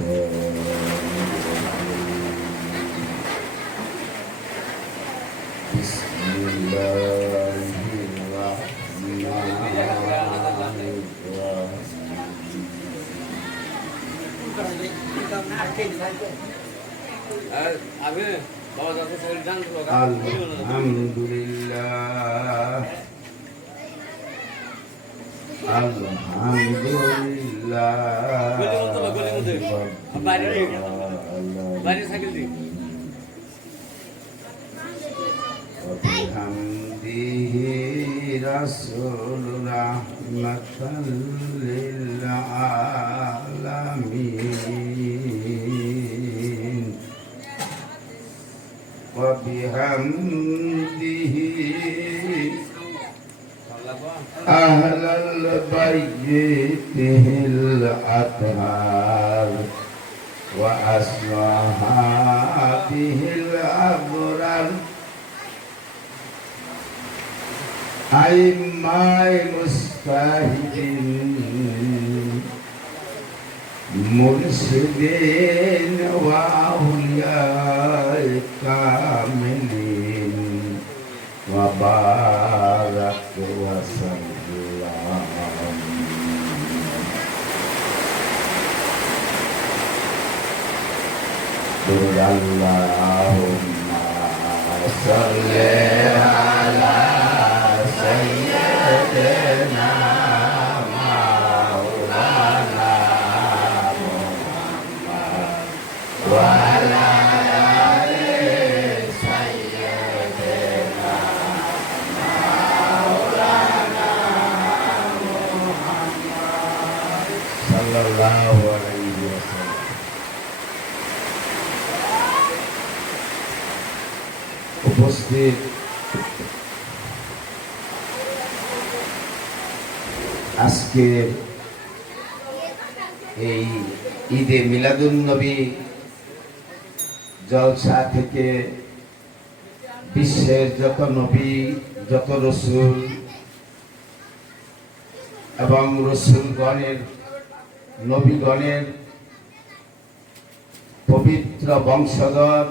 Alhamdulillah, bihamdihi rasul rahmatan lil alamin wa bihamdihi ahlal baitihil athhar wa ashabihil abrar a'immai mustahidin mursidin wa awliyai kamilin wa barak wa sallam. Allahumma salli ala sayyidina maulana Muhammad wa ala ali sayyidina maulana Muhammad sallallahu alaihi wasallam. উপস্থিত আজকের এই ঈদে মিলাদুন্নবী জলসা থেকে বিশ্বের যত নবী, যত রসুল এবং রসুলগণের নবীগণের পবিত্র বংশধর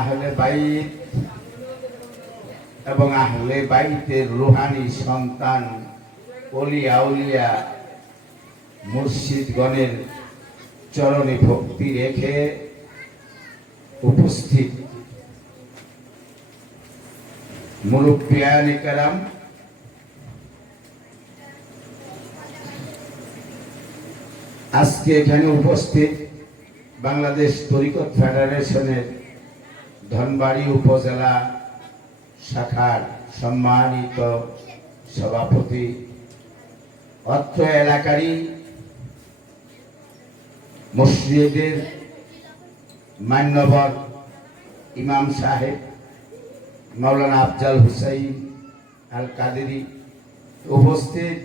আহলে বাইত এবং আহলে বাইতের রুহানি সন্তান ওলিয়া আউলিয়া মুর্শিদগণের চরণে ভক্তি রেখে উপস্থিত মুরব্বিয়ানে কেরাম, আজকে এখানে উপস্থিত বাংলাদেশ তরিকত ফেডারেশনের ধনবাড়ি উপজেলা শাখার সম্মানিত সভাপতি, অত্র এলাকারই মসজিদের মান্যবর ইমাম সাহেব মাওলানা আফজাল হুসাইন আল কাদেরি উপস্থিত,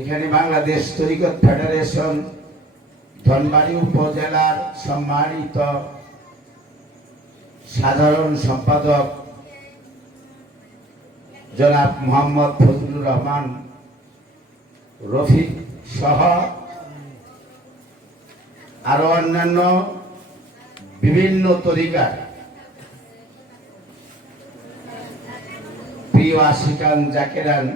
এখানে বাংলাদেশ তরিকত ফেডারেশন ধনবাড়ি উপজেলার সম্মানিত সাধারণ সম্পাদক জনাব মোহাম্মদ ফজলুর রহমান রফিক সহ আরো অন্যান্য বিভিন্ন তরিকার প্রিয় আশিকান জাকেরান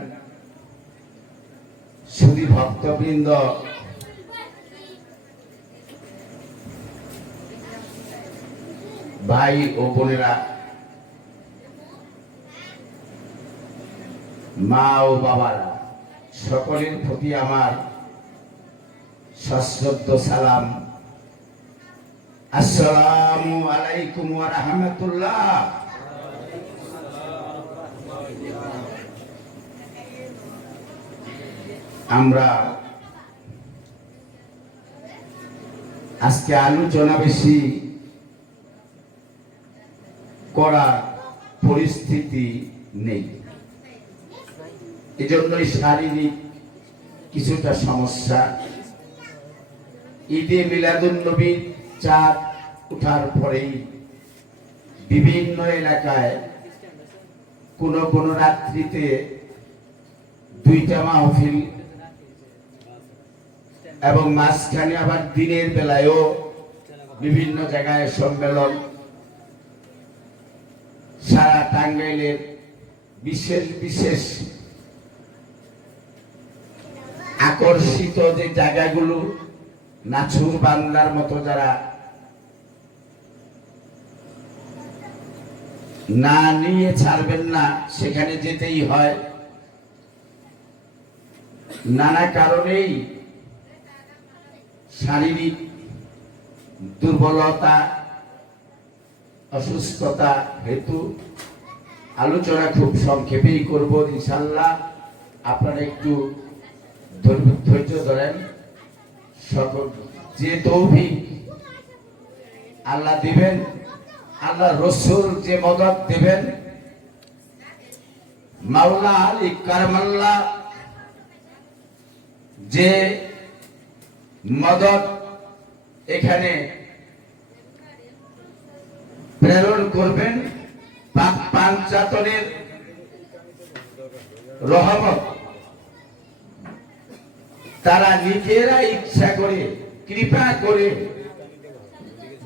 সুধী ভক্তবৃন্দ, ভাই ও বোনেরা, মা ও বাবারা, সকলের প্রতি আমার সশ্রদ্ধ সালাম। আসসালামু আলাইকুম ওয়া রাহমাতুল্লাহ। আমরা আজকে আলোচনা বেশি করার পরিস্থিতি নেই, এজন্যই শারীরিক কিছুটা সমস্যা। ঈদে মিলাদুন্নবীর চাঁদ ওঠার পরেই বিভিন্ন এলাকায় কোন কোন রাত্রিতে দুইটা মাহফিল এবং মাঝখানে আবার দিনের বেলায়ও বিভিন্ন জায়গায় সম্মেলন। সারা টাঙ্গাইলের বিশেষ বিশেষ আকর্ষিত যে জায়গাগুলো, নাছুর বাংলার মতো যারা না নিয়ে ছাড়বেন না, সেখানে যেতেই হয়। নানা কারণেই শারীরিক দুর্বলতা, অসুস্থতা হেতু আলোচনা খুব সংক্ষেপেই করব ইনশাআল্লাহ। আপনারা একটু ধৈর্য ধরেন। সকল যে তৌফিক আল্লাহ দিবেন, আল্লাহ রসুল যে মদদ দিবেন, মাওলা আলী কারমাল্লাহ যে মদদ এখানে প্রেরণ করবেন, পাক পাঞ্চাতনের রহমত তারা নিজেরা ইচ্ছা করে কৃপা করে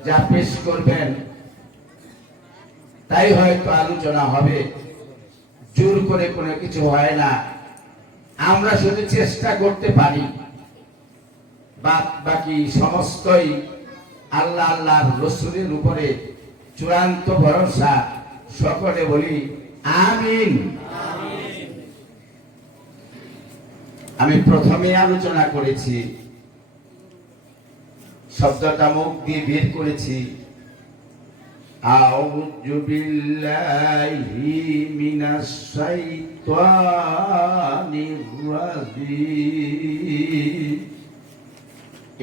যা পেশ করবেন তাই হয়তো আলোচনা হবে। জোর করে কোনো কিছু হয় না, আমরা শুধু চেষ্টা করতে পারি। বাকি সমস্তই আল্লাহ আল্লাহর রসুলের উপরে চূড়ান্ত ভরসা। সকলে বলি আমিন। আমি প্রথমে আলোচনা করেছি, শব্দটা মুখ দিয়ে বের করেছি, আউযু বিল্লাহি মিনাশ শাইতানির রাজিম।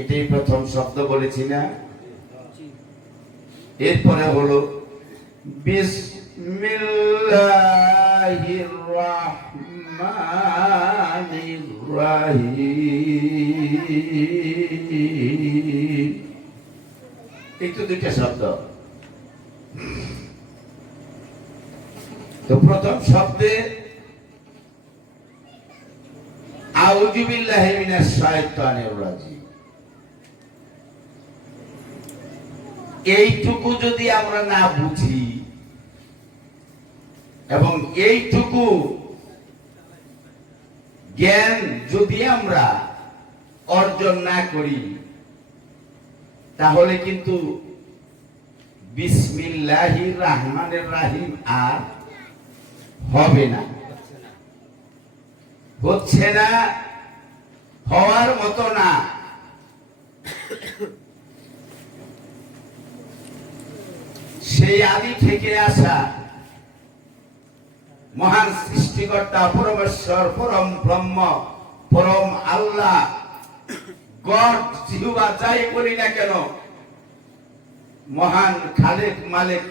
এটাই প্রথম শব্দ বলেছি না? এরপরে হলো বিসমিল্লাহির রাহমানির রাহিম। এই তো দুইটা শব্দ। তো প্রথম শব্দে আউযু বিল্লাহি মিনাশ শাইতানির রাজিম, এইটুকু যদি আমরা না বুঝি এবং এইটুকু জ্ঞান যদি আমরা অর্জন না করি, তাহলে কিন্তু বিসমিল্লাহির রহমানির রহিম আর হবে না, হচ্ছে না, হওয়ার মতো না। সেই আদি থেকে আসা মহান সৃষ্টিকর্তা পরমেশ্বর, পরম ব্রহ্ম, পরম আল্লাহ, গড জিহুবা যাই বলি না কেন, মহান খালেক মালিক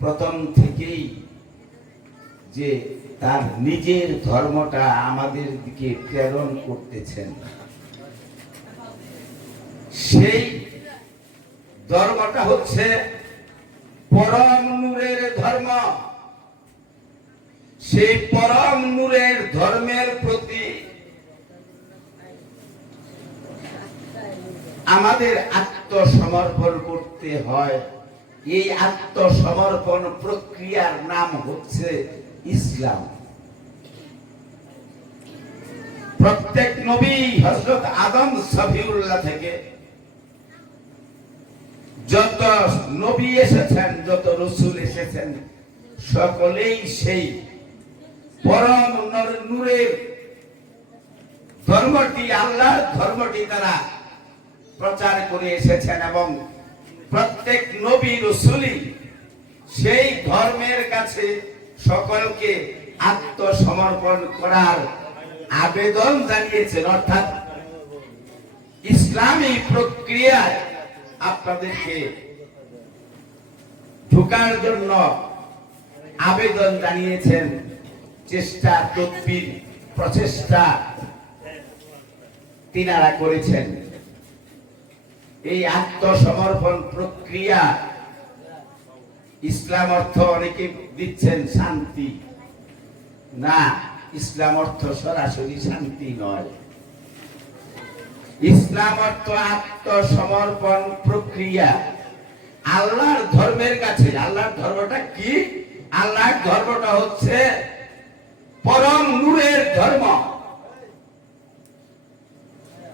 প্রথম থেকেই যে তার নিজের ধর্মটা আমাদের দিকে প্রেরণ করতেছেন, সেই ধর্মটা হচ্ছে পরম নূরের ধর্ম। সেই পরম নূরের ধর্মের প্রতি আমাদের আত্মসমর্পণ করতে হয়। এই আত্মসমর্পণ প্রক্রিয়ার নাম হচ্ছে ইসলাম। প্রত্যেক নবী হযরত আদম সফিউল্লাহ থেকে যত নবী এসেছেন, যত রাসূল এসেছেন, সকলেই সেই পরম নূরের ধর্মটি, আল্লাহর ধর্মটি তারা প্রচার করে এসেছেন এবং প্রত্যেক নবী রাসূলই সেই ধর্মের কাছে সকলকে আত্মসমর্পণ করার আবেদন জানিয়েছেন। অর্থাৎ ইসলামী প্রক্রিয়ায় আপনাদেরকে ঢোকার জন্য আবেদন জানিয়েছেন, চেষ্টা তদবির প্রচেষ্টা তিনারা করেছেন। এই আত্মসমর্পণ প্রক্রিয়া, ইসলাম অর্থ অনেকে দিচ্ছেন শান্তি, না, ইসলাম অর্থ সরাসরি শান্তি নয়। ইসলাম অর্থ আত্মসমর্পণ প্রক্রিয়া আল্লাহর ধর্মের কাছে। আল্লাহর ধর্মটা কি? আল্লাহর ধর্মটা হচ্ছে পরম নূরের ধর্ম।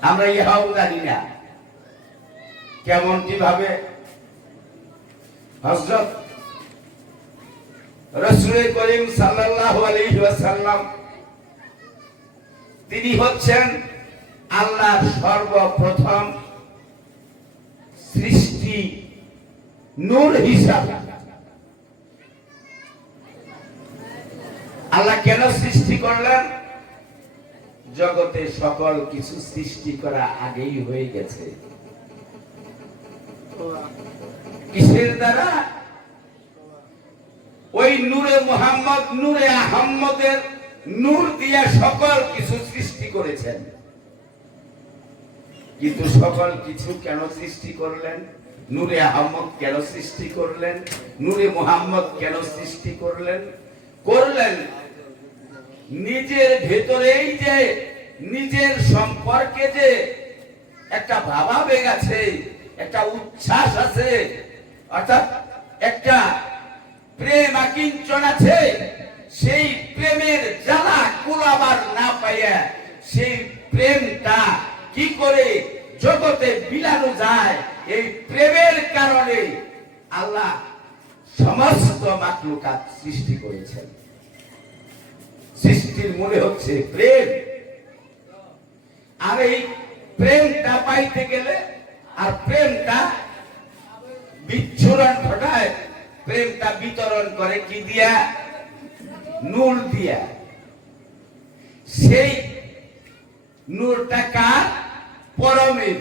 আমরা ইহাও জানি না কেমন কিভাবে হযরত রাসূল করিম সাল্লাল্লাহু আলাইহি ওয়াসাল্লাম তিনি হচ্ছেন আল্লাহর সর্বপ্রথম সৃষ্টি নূর হিসাবে। আল্লাহ কেন সৃষ্টি করলেন? জগতে সকল কিছু সৃষ্টি করা আগেই হয়ে গেছে। কিসের দ্বারা? ওই নূরে মুহাম্মদ, নূরে আহম্মদের নূর দিয়ে সকল কিছু সৃষ্টি করেছেন। কিন্তু সকল কিছু কেন সৃষ্টি করলেন? নূরে আহম্মদ কেন সৃষ্টি করলেন? নূরে মুহাম্মদ কেন সৃষ্টি করলেন? নিজের ভেতরেই যে নিজের সম্পর্কে যে একটা ভাবাবেগ আছে, একটা উচ্ছ্বাস আছে, অর্থাৎ একটা প্রেম আকিঞ্চন আছে, সেই প্রেমের জ্বালা কুলাবার না পাইয়া সেই প্রেমটা কি করে জগতে বিলানো যায়, এই প্রেমের কারণে আল্লাহ সমস্ত মাখলুকাত সৃষ্টি করেছেন। সৃষ্টির মূলে হচ্ছে প্রেম। আর এই প্রেমটা পাইতে গেলে, আর প্রেমটা বিচ্ছুরণ ঘটায়, প্রেমটা বিতরণ করে কি দিয়া? নূর দিয়া। সেই নূরটা কার? পরমের,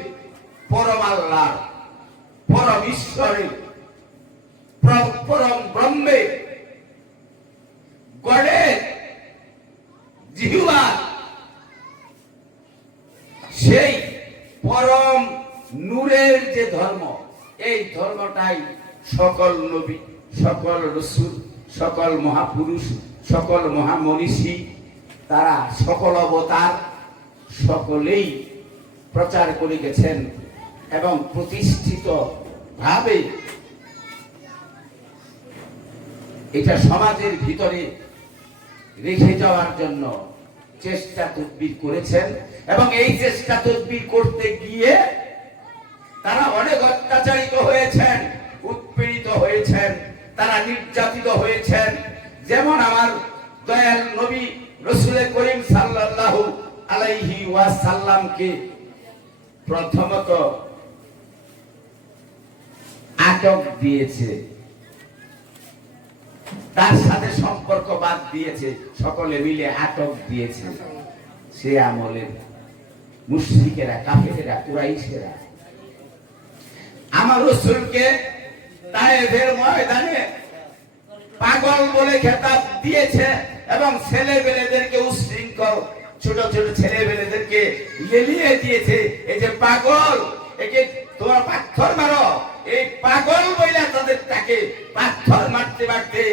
পরম আল্লাহ, পরম ঈশ্বরের, পরম ব্রহ্মের, গড়ের জিহ্বা। সেই পরম নূরের যে ধর্ম, এই ধর্মটাই সকল নবী, সকল রাসূল, সকল মহাপুরুষ, সকল মহামনীষী, তারা সকল অবতার সকলেই প্রচার করে গেছেন এবং প্রতিষ্ঠিত ভাবে এটা সমাজের ভিতরে রেখে যাওয়ার জন্য চেষ্টা তদবির করেছেন। এবং এই চেষ্টা তদবির করতে গিয়ে তারা অনেক অত্যাচারিত হয়েছেন, উৎপীড়িত হয়েছেন, তারা নির্যাতিত হয়েছেন। যেমন আমার দয়াল নবী রাসূল করিম সাল্লাল্লাহু আলাইহি ওয়াসাল্লামকে প্রথমত আটক দিয়েছে, তার সাথে সম্পর্ক বাদ দিয়েছে, সকলে মিলে আটক দিয়েছে। সে আমলের মুশরিকেরা, কাফেরেরা, কুরাইশেরা আমার রাসূলকে তায়েফের ময়দানে পাগল বলে খেতাব দিয়েছে এবং ছেলেবেলেদেরকে উশৃঙ্খল ছোট ছোট ছেলেবেলেদেরকে লেলিয়ে দিয়েছে। এই যে পাগল, একে তোমরা পাথর মারো, এই পাগল বইলা তাদের তাকে পাথর মারতে মারতে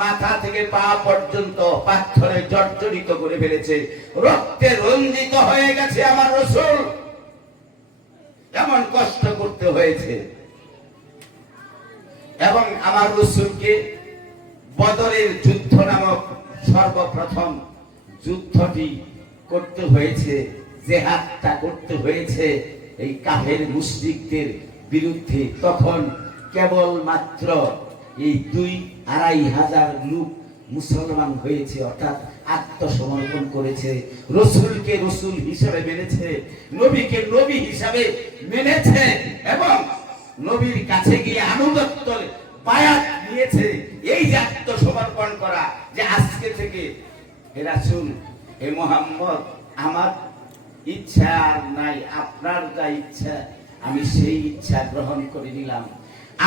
মাথা থেকে পা পর্যন্ত পাথরে জর্জরিত করে ফেলেছে, রক্তে রঞ্জিত হয়ে গেছে আমার রাসূল। এমন কষ্ট করতে হয়েছে। এবং আমার রাসূলকে বদরের যুদ্ধ নামক সর্বপ্রথম যুদ্ধটি করতে হয়েছে, জিহাদটা করতে হয়েছে এই কাফের মুশরিকদের বিরুদ্ধে। তখন কেবল মাত্র এই 2-2.5 লোক মুসলমান হয়েছে, অর্থাৎ আত্মসমর্পণ করেছে, রাসূলকে রাসূল হিসেবে মেনেছে, নবীকে নবী হিসেবে মেনেছে এবং নবীর কাছে গিয়ে আনুগত্য বায়াত নিয়েছে। এই যে আত্মসমর্পণ করা, যে আজকে থেকে হে রাসূল, হে মুহাম্মদ, আমার ইচ্ছা আর নাই, আপনার যা ইচ্ছা আমি সেই ইচ্ছা গ্রহণ করে নিলাম,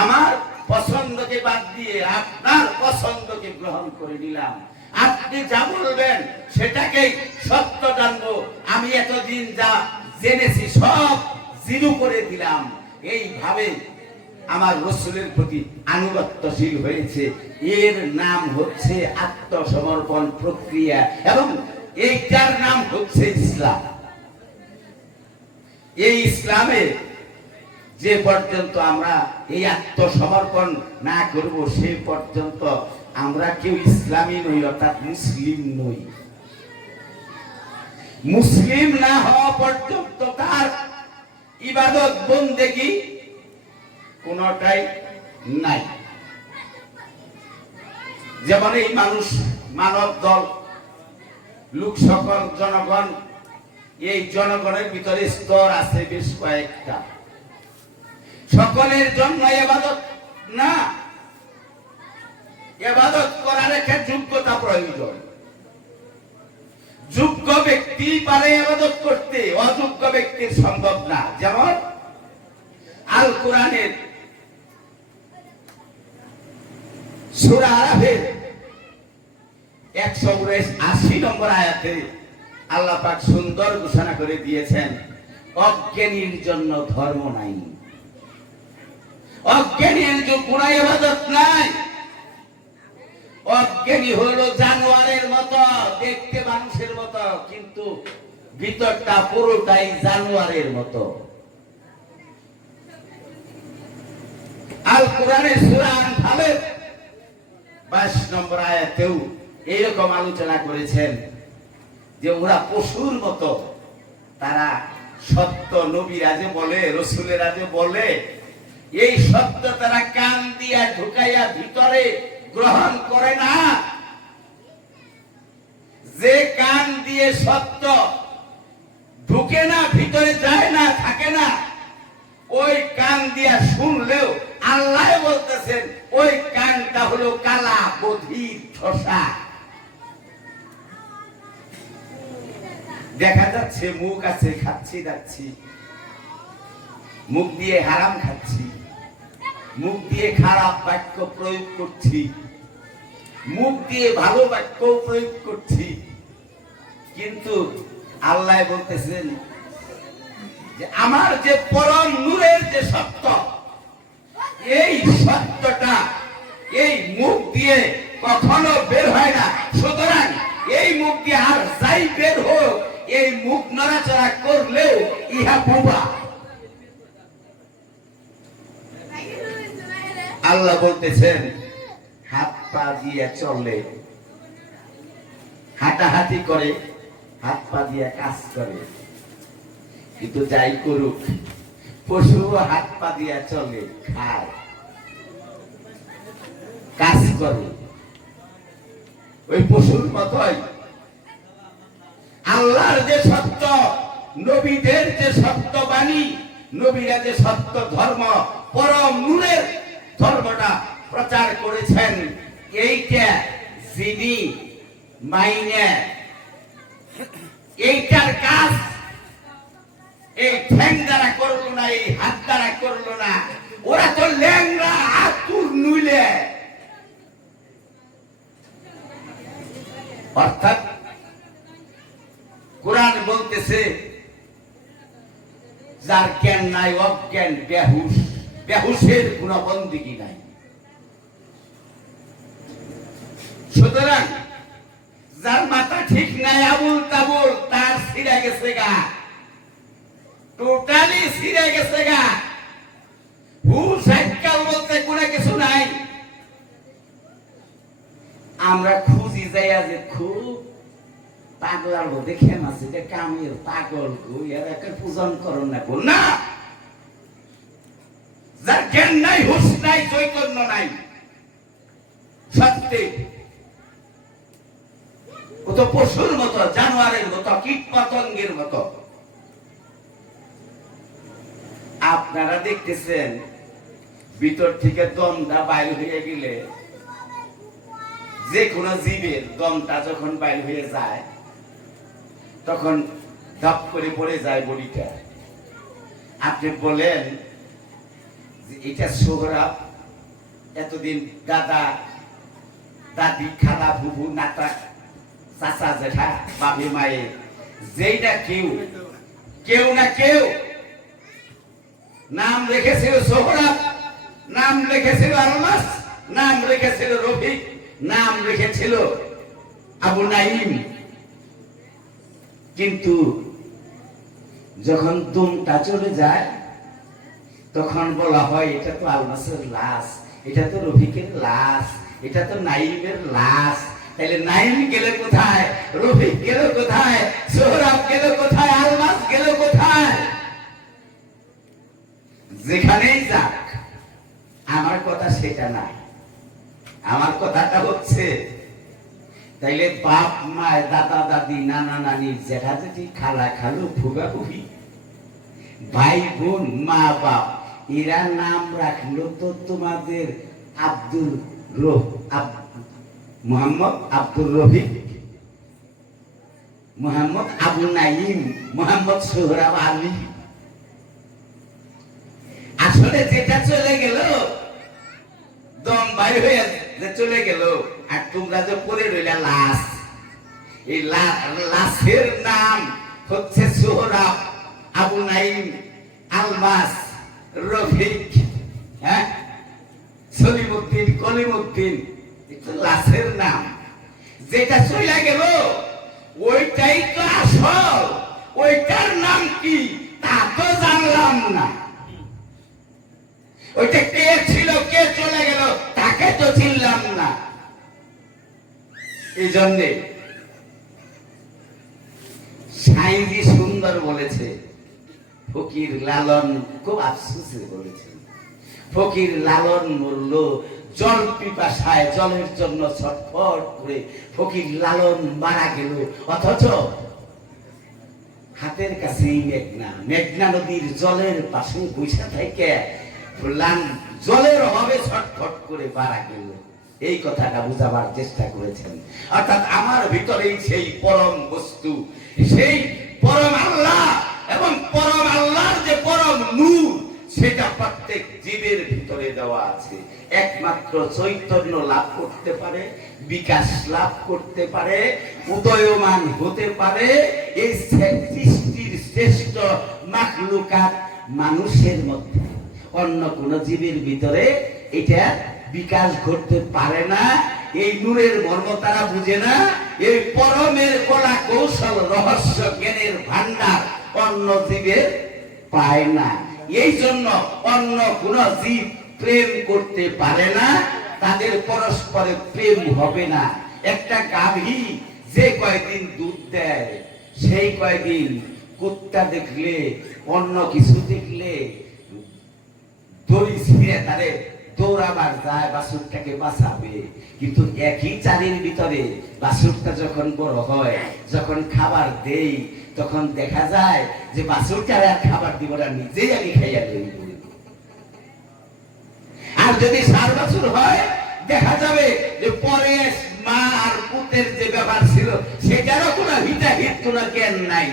আমার পছন্দকে বাদ দিয়ে আপনার পছন্দকে গ্রহণ করে নিলাম, আপনি যা বলবেন সেটাকেই সত্য জানবো, আমি এতদিন যা জেনেছি সব জিরো করে দিলাম। এইভাবে আমার রাসূলের প্রতি আনুগত্যশীল হয়েছে। এর নাম হচ্ছে আত্মসমর্পণ প্রক্রিয়া এবং এইটার নাম হচ্ছে ইসলাম। এই ইসলামে যে পর্যন্ত আমরা এই আত্মসমর্পণ না করব সে পর্যন্ত আমরা কেউ ইসলামী নই, অর্থাৎ মুসলিম নই। মুসলিম না হওয়া পর্যন্ত তার ইবাদত বন্দেগী কোনটাই নাই। যেমন এই মানুষ, মানব দল, লোক সকল জনগণ, এই জনগণের ভিতরে স্তর আছে বেশ কয়েকটা। সকলের জন্য ইবাদত না, ইবাদত করার একটা যোগ্যতা প্রয়োজন। যোগ্য ব্যক্তি পারে ইবাদত করতে, অযোগ্য ব্যক্তির সম্ভব না। যেমন আল কোরআনের সূরা আরাফের 180 নম্বর আয়াতে আল্লাহ পাক সুন্দর ঘোষণা করে দিয়েছেন, অজ্ঞানীর জন্য ধর্ম নাই, অজ্ঞানীর কোনো ইবাদত নাই। অজ্ঞানী হলো জানোয়ারের মতো, দেখতে মানুষের মতো, কিন্তু ভিতরটা পুরোটাই জানোয়ারের মতো। আল কোরআনের সূরা আনফালের 22 নম্বর আয়াতেও এইরকম আলোচনা করেছেন যে ওরা পশুর মতো। তারা সত্য নবীরা যে বলে, রসুলেরা যে বলে, এই সত্য তারা কান দিয়া ঢুকাইয়া ভিতরে গ্রহণ করে না। যে কান দিয়ে সত্য ঢুকে না, ভিতরে যায় না, থাকে না, ওই কান দিয়া শুনলেও আল্লাহ বলতেছেন ওই কানটা হলো কালা বধির ঠোসা। দেখা যাচ্ছে মুখ আছে, খাচ্ছি যাচ্ছি, মুখ দিয়ে হারাম খাচ্ছি, মুখ দিয়ে খারাপ বাক্য প্রয়োগ করছি, মুখ দিয়ে ভালো বাক্য প্রয়োগ করছি, কিন্তু আল্লাহ বলতেছেন যে আমার যে পরম নূরের যে সত্য, এই সত্যটা এই মুখ দিয়ে কখনো বের হয় না। সুতরাং এই মুখ দিয়ে আর যাই বের হোক, এই মুখ নড়াচড়া করলেও ইহা বোবা। আল্লাহ বলতেছেন হাত পা দিয়ে চলে, হাঁটাহাঁটি করে, হাত পা দিয়ে কাজ করে, কিন্তু যাই করুক, পশু হাত পা দিয়ে চলে, খায়, কাজ করে, ওই পশুর মতোই। আল্লাহর যে সত্য, নবীদের যে সত্য বাণী, নবীরা যে সত্য ধর্ম, পরম নূরের ধর্মটা প্রচার করেছেন, এইটা যিনি মাইনে, এইটার কাজ এই ঠ্যাং দ্বারা করলো না, এই হাত দ্বারা করলো না, ওরা তো ল্যাংড়া আতুর নুইলে। অর্থাৎ কোরআন বলতেছে যার জ্ঞান নাই, অজ্ঞান, বেহুশ, বেহুশের কোনো বন্দিগি নাই। সুতরাং যার মাথা ঠিক নাই, আবুল তাবুল, তার ছিঁড়ে গেছে গা, টোটালি ছিঁড়ে গেছে গা। হুশ আজকাল বলতে কোনো কিছু নাই। আমরা খুঁজি যাইয়া যে খুব পাগলার দেখে মাসি যে কামের পাগল এর একটা পূজন করন না, না, যার জ্ঞান নাই, হুশ নাই, চৈতন্য নাই, সত্যি ও তো পশুর মতো, জানোয়ারের মতো, কীট পতঙ্গের মতো। আপনারা দেখতেছেন ভিতর থেকে দমটা বাইর হয়ে গেলে, যে কোনো জীবের দমটা যখন বাইর হয়ে যায় তখন ধাপ করে পড়ে যায় বডিটা। আপনি বলেন যে এটা সোহরাব, এতদিন দাদা দাদি খালা বুবু নাতা চাচা জেঠা বাবি মায়ে যেইটা কেউ না কেউ নাম রেখেছিল সোহরাব, নাম রেখেছিল আলমাস, নাম রেখেছিল রফিক, নাম রেখেছিল আবু নাইম। কিন্তু যখন দুমটা চলে যায় তখন বলা হয় এটা তো আলমাসের লাশ, এটা তো রফিকের লাশ, এটা তো নাইমের লাশ। তাহলে নাইম গেলে কোথায়, রফিক গেল কোথায়, সোহরাব গেল কোথায়, আলমাস গেল কোথায়? যেখানেই যাক, আমার কথা সেটা নাই। আমার কথাটা হচ্ছে তাইলে বাপ মা, দাদা দাদি, নানা নানি, জেঠা জেঠি, খালা খালু, ফুফা ফুফি, ভাই বোন, মা বাপ, এরা নাম রাখলো তো তোমাদের আব্দুল মোহাম্মদ আব্দুল রফিক, মোহাম্মদ আবু নাইম, মোহাম্মদ সোহরাব আলী। আসলে যেটা চলে গেল, দম বাইর হয়ে যে চলে গেল, আর তোমরা যে পড়ে রইলা লাশ, এই লাশের নাম হচ্ছে সোহরাব, আবু নাইম, আলমাস, রফিক, হ্যাঁ, সলিমউদ্দিন, কলিমউদ্দিন, লাশের নাম। যেটা চলে গেল ওইটাই তো আসল, ওইটার নাম কি তা তো জানলাম না। ওইটা কে ছিল, কে চলে গেল, তাকে তো চিনলাম না। এই জন্যে সাইজি সুন্দর বলেছে, ফকির লালন খুব আফসোসে বলেছেন, ফকির লালন মরল জল পিপাসায়, জলের জন্য ছটফট করে ফকির লালন মারা গেল, অথচ হাতের কাছেই মেঘনা, মেঘনা নদীর জলের পাশে বৈশা থেকে জলের অভাবে ছটফট করে মারা গেল। এই কথাটা বুঝাবার চেষ্টা করেছেন। অর্থাৎ আমার ভিতরেই সেই পরম বস্তু, সেই পরম আল্লাহ, এবং পরম আল্লাহর যে পরম নূর, সেটা প্রত্যেক জীবের ভিতরে দেওয়া আছে। একমাত্র চৈতন্য লাভ করতে পারে, বিকাশ লাভ করতে পারে, উদয়মান হতে পারে এই সৃষ্টির শ্রেষ্ঠ মাখলুকাত মানুষের মধ্যে। অন্য কোন জীবের ভিতরে এটা বিকাশ ঘটতে পারে না। এই নূরের মর্ম তারা বুঝে না। এই পরমের কলা কৌশল রহস্য জ্ঞানের ভান্ডার অন্য জীবের পায় না। এই জন্য অন্য কোন জীব প্রেম করতে পারে না, তাদের পরস্পরে প্রেম হবে না। একটা গাভী যে কয়দিন দুধ দেয়, সেই কয়দিন কুত্তা দেখলে, অন্য কিছু দেখলে দড়ি ছিঁড়ে তারে দৌড়াবার যায়, বাছুরটাকে বাঁচাবে। কিন্তু একই চারির ভিতরে বাছুরটা যখন বড় হয়, যখন খাবার দেই, তখন দেখা যায় যে বাছুরটা আর খাবার দিব না, নিজেই আগে খাইয়া দেই। আর যদি 4 বছর হয়, দেখা যাবে যে পরে মা আর পুতের যে ব্যাপার ছিল, সেটারও কোনো হিতাহিত কোনো জ্ঞান নাই।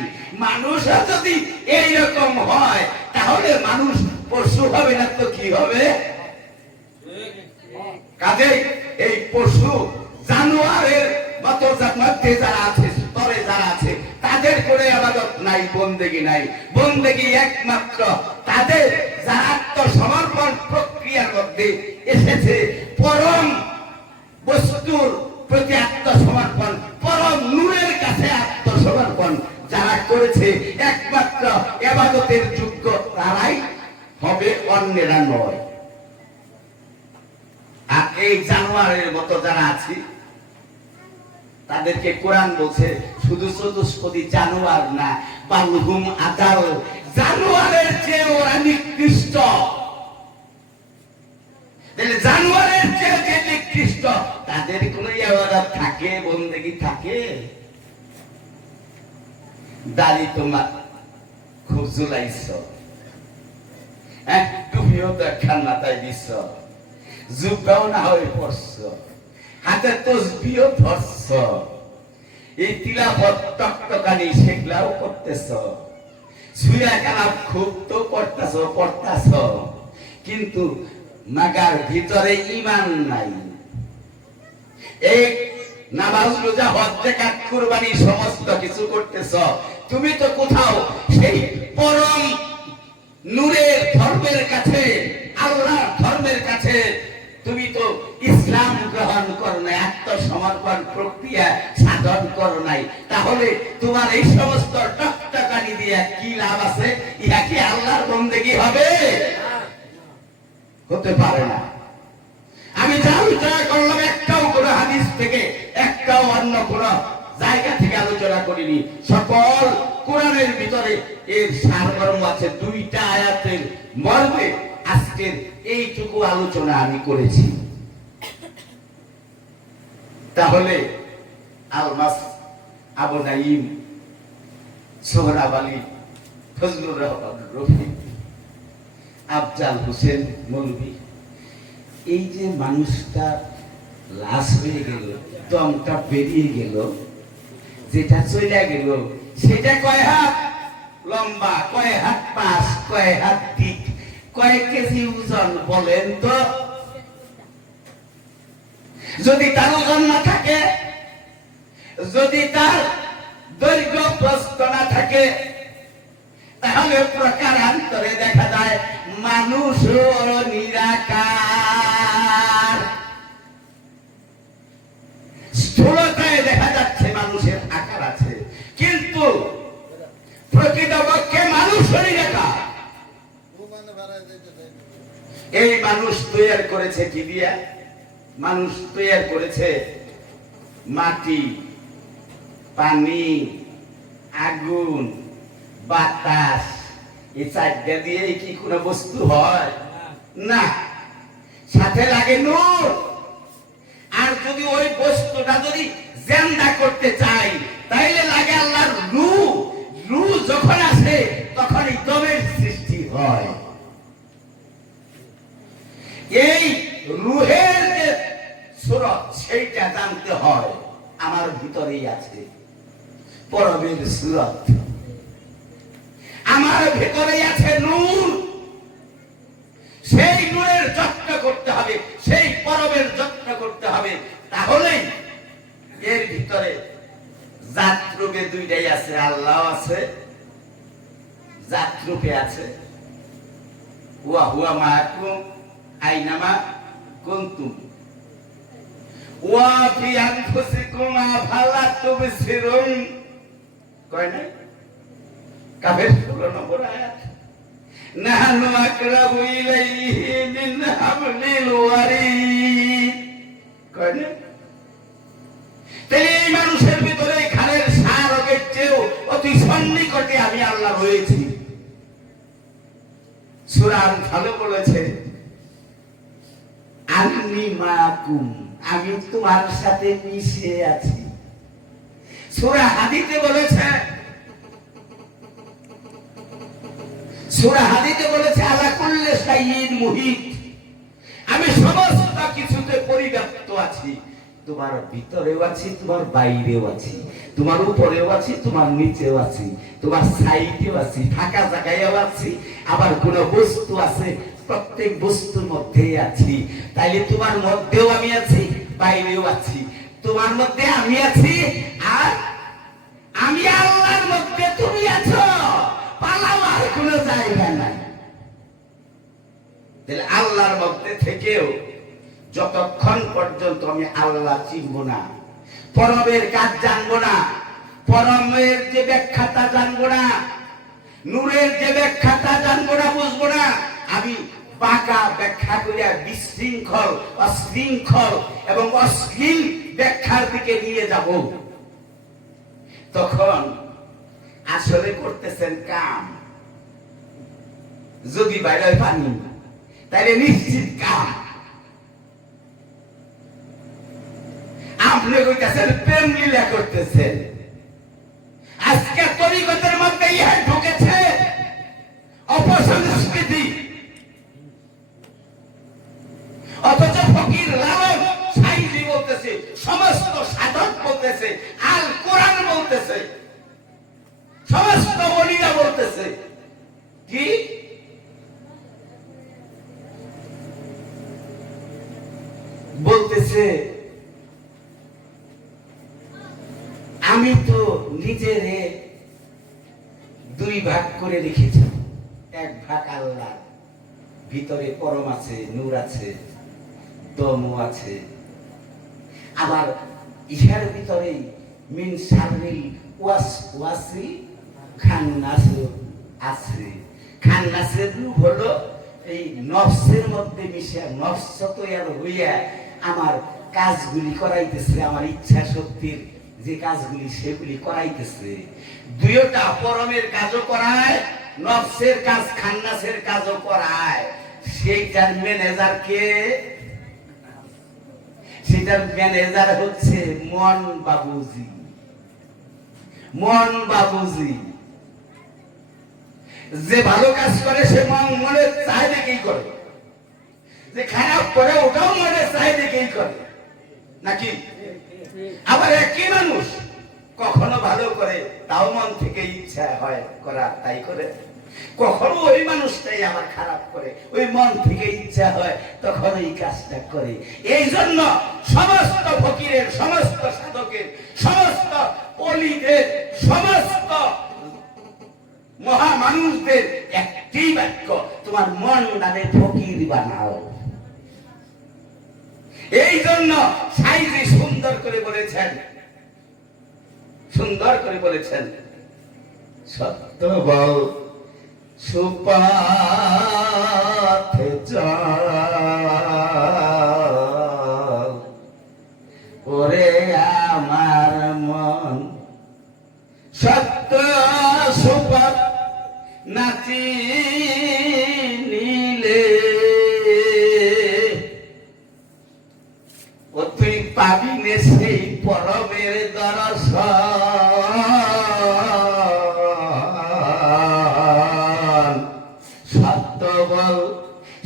মানুষ যদি এইরকম হয়, তাহলে মানুষ পশু হবে না তো কি হবে? কাজেই এই পশু জানোয়ারের মতো মধ্যে যারা আছে, স্তরে যারা আছে, তাদের করে ইবাদত নাই, বন্দেগী নাই। বন্দেগী একমাত্র তাদের যারা আত্মসমর্পণ প্রক্রিয়ার মধ্যে এসেছে, পরম বস্তুর প্রতি আত্মসমর্পণ, পরম নূরের কাছে আত্মসমর্পণ যারা করেছে, একমাত্র ইবাদতের যোগ্য তারাই হবে, অন্যেরা নয়। আর এই জানোয়ারের মতো যারা আছে, তাদেরকে কোরআন বলছে শুধু চতুষ্পদী জানোয়ার না, বালহুম আদাল, জানোয়ারের চেয়ে ওরা নিকৃষ্ট। জানোয়ারের চেয়ে যে নিকৃষ্ট, তাদের কোন ইবাদত থাকে, বন্দেগী থাকে? দাড়ি তোমার খুব ঝুলাইছ, টুপিও তো একখান মাথায় দিছ, জুব্বাও না হয়ে পড়ছ, হাতে তসবিও ধরছ, এই তিলাওয়াত টকটকানি সেগুলাও করতেছ, সূরা কালাম খুব তো করতেছ, পড়তেছ, কিন্তু মাগার ভিতরে ঈমান নাই। এই নামাজ, রোজা, হজ, যাকাত, কুরবানি সমস্ত কিছু করতেছ, তুমি তো কোথাও সেই পরম নূরের ধর্মের কাছে, আল্লাহর ধর্মের কাছে তুমি তো ইসলাম গ্রহণ করো নাই, আত্মসমর্পণ প্রক্রিয়া সাধন করো নাই। তাহলে তোমার এই সমস্ত টকটকা কোরবানি দিয়ে কি লাভ আছে? ইহা কি আল্লাহর বন্দেগী হবে? হতে পারে না। আমি যা আলোচনা করলাম একটাও কোন হাদিস থেকে, একটাও অন্য কোন জায়গা থেকে আলোচনা করিনি। সকল কোরআনের ভিতরে এর সারমর্ম আছে। দুইটা আয়াতের মর্মে আজকের এইটুকু আলোচনা আমি করেছি। তাহলে আলমাস, আবু নাইম, সোহরাব আলী, ফজলুর রহমান রফি, আফজাল হোসেন মৌলভী, এই যে মানুষটা লাশ হয়ে গেল, দমটা বেরিয়ে গেল, যেটা চলে গেল, সেটা কয় হাত লম্বা, কয় হাত পাশ, কয় হাত দিক, কয় কেজি ওজন বলেন তো? যদি তার ওজন না থাকে, যদি তার দৈর্ঘ্য প্রস্থ না থাকে, তাহলে প্রকারান্তরে দেখা যায় মানুষ নিরাকার। স্থূলতায় দেখা যাচ্ছে মানুষের আকার আছে, কিন্তু প্রকৃতপক্ষে মানুষ নিরাকার। এই মানুষ তৈরি করেছে কি দিয়া? মানুষ তৈরি করেছে মাটি, পানি, আগুন, বাতাস। এই চারটা দিয়ে কি কোনো বস্তু হয়? না। সাথে লাগে নূর। আর যদি ওই বস্তুটা যদি জিন্দা করতে চাই, তাইলে লাগে আল্লাহর রূহ। রূহ যখন আসে তখনই দমের সৃষ্টি হয়। এই রূহের যে সুরত, সেইটা জানতে হয় আমার ভিতরেই আছে। পরবের সুরত আমার ভেতরেই আছে, নূর। সেই নূরের যত্ন করতে হবে, সেই পরবের যত্ন করতে হবে। তাহলেই এর ভিতরে জাতরূপে দুইটাই আছে, আল্লাহ আছে, জাতরূপে আছে। ওয়া হুয়া মাআকুম আইনামা কুনতুম ওয়া ফি আনফুসিকুম আফালা তুবসিরুন। কয় না? কাফের 16 নম্বর আয়াত। নাহনু আকরাবু ইলাইহি মিন হাবলিল ওয়ারিদ। কয় না? এই মানুষের ভিতরে ঘাড়ের সারকের চেয়েও অতি সন্নিকটে আমি আল্লাহ রয়েছি। সূরা আনফাল বলেছে আন্নী মাআকুম, আমি তোমার সাথে মিশে আছি। সূরা হাদীদে বলেছে, সূরা হাদীদে বলেছে আলা কুল্লি শাইইন মুহিত, আমি সমস্ত কিছুতে পরিব্যাপ্ত আছি। তোমার ভিতরেও আছি, তোমার বাইরেও আছি, তোমার উপরেও আছি, তোমার নিচেও আছি, তোমার সাইডেও আছি, ফাঁকা জায়গায়ও আছি, আবার কোন বস্তু আছে, প্রত্যেক বস্তুর মধ্যেই আছি। তাইলে তোমার মধ্যেও আমি আছি, বাইরেও আছি। তোমার মধ্যে আমি আছি, আর আমি আল্লাহর মধ্যে তুমি আছো। পালাবার কোনো জায়গা নাই। তাহলে আল্লাহর মধ্যে থেকেও যতক্ষণ পর্যন্ত আমি আল্লাহ চিনব না, পরবের কাজ জানবো না, পরমের যে ব্যাখ্যাটা জানবো না, নূরের যে ব্যাখ্যাটা জানবো না, বুঝবো না, আমি বাঁকা ব্যাখ্যা করিয়া বিশৃঙ্খল, অশৃঙ্খল এবং অশ্লীল ব্যাখ্যার দিকে নিয়ে যাব, তখন আসলে করতেছেন কাম। যদি বাইরে পানি, তাহলে নিশ্চিত কাম। আপনি কইতেছেন প্রেম লীলা করতেছেন। আজকে তরিকতের মধ্যে ইহা ঢুকেছে অপসংস্কৃতি। অথচ ফকির লালন সাইজি বলতেছে, সমস্ত সাধক বলতেছে, আল কোরআন বলতেছে, সমস্ত ওলিরা বলতেছে কি বলতেছে? আমি তো নিজের দুই ভাগ করে রেখেছি। এক ভাগ আল্লাহ, ভিতরে পরম আছে, নূর আছে, দমও আছে। আবার ইহার ভিতরে মিন শাররিল ওয়াসওয়াসিল খান্নাস আছে। খান্নাসের রূপ হলো এই নফসের মধ্যে মিশিয়া, নফস তৈয়ার হইয়া আমার কাজগুলি করাইতেছে, আমার ইচ্ছা শক্তির যে কাজগুলি সেগুলি করাইতেছে। দুইটা পরমের কাজও করায়, নফসের কাজ খান্নাসের কাজও করায়। সেইটার ম্যানেজার কে? সেটার ম্যানেজার হচ্ছে মন বাবুজি। মন বাবুজি যে ভালো কাজ করে সে মনে চায় দেখেই করে, যে খারাপ করে ওটাও মনে চায় দেখেই করে, নাকি? আবার একই মানুষ কখনো ভালো করে তাও মন থেকে ইচ্ছা হয় করা তাই করে, কখনো ওই মানুষটাই আবার খারাপ করে ওই মন থেকে ইচ্ছা হয় তখন এই কাজটা করে। এই জন্য সমস্ত ফকিরের, সমস্ত সাধকের, সমস্ত অলিদের, সমস্ত মহা মানুষদের একটি বাক্য, তোমার মন নামে ফকির বানাও। এই জন্য সাইজি সুন্দর করে বলেছেন, সুন্দর করে বলেছেন, সত্য বল সুপথে চল, ওরে আমার মন সত্য সুপথ নাচি নিলে ও তুই পাবি নে সেই পরমের দর্শন। সত্য বল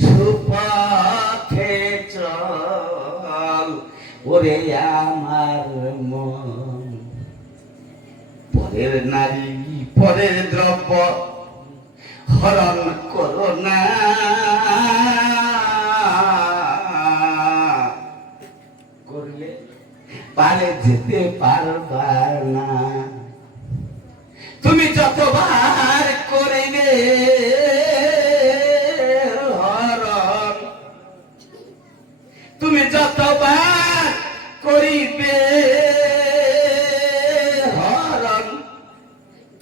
সুপথে চল, ওরে আমার মন পরের নারী পরের দ্রব্য হরণ করো না, করলে পারে যেতে পারবার না। তুমি যতবার করিবে হরণ, তুমি যতবার করিবে হরণ,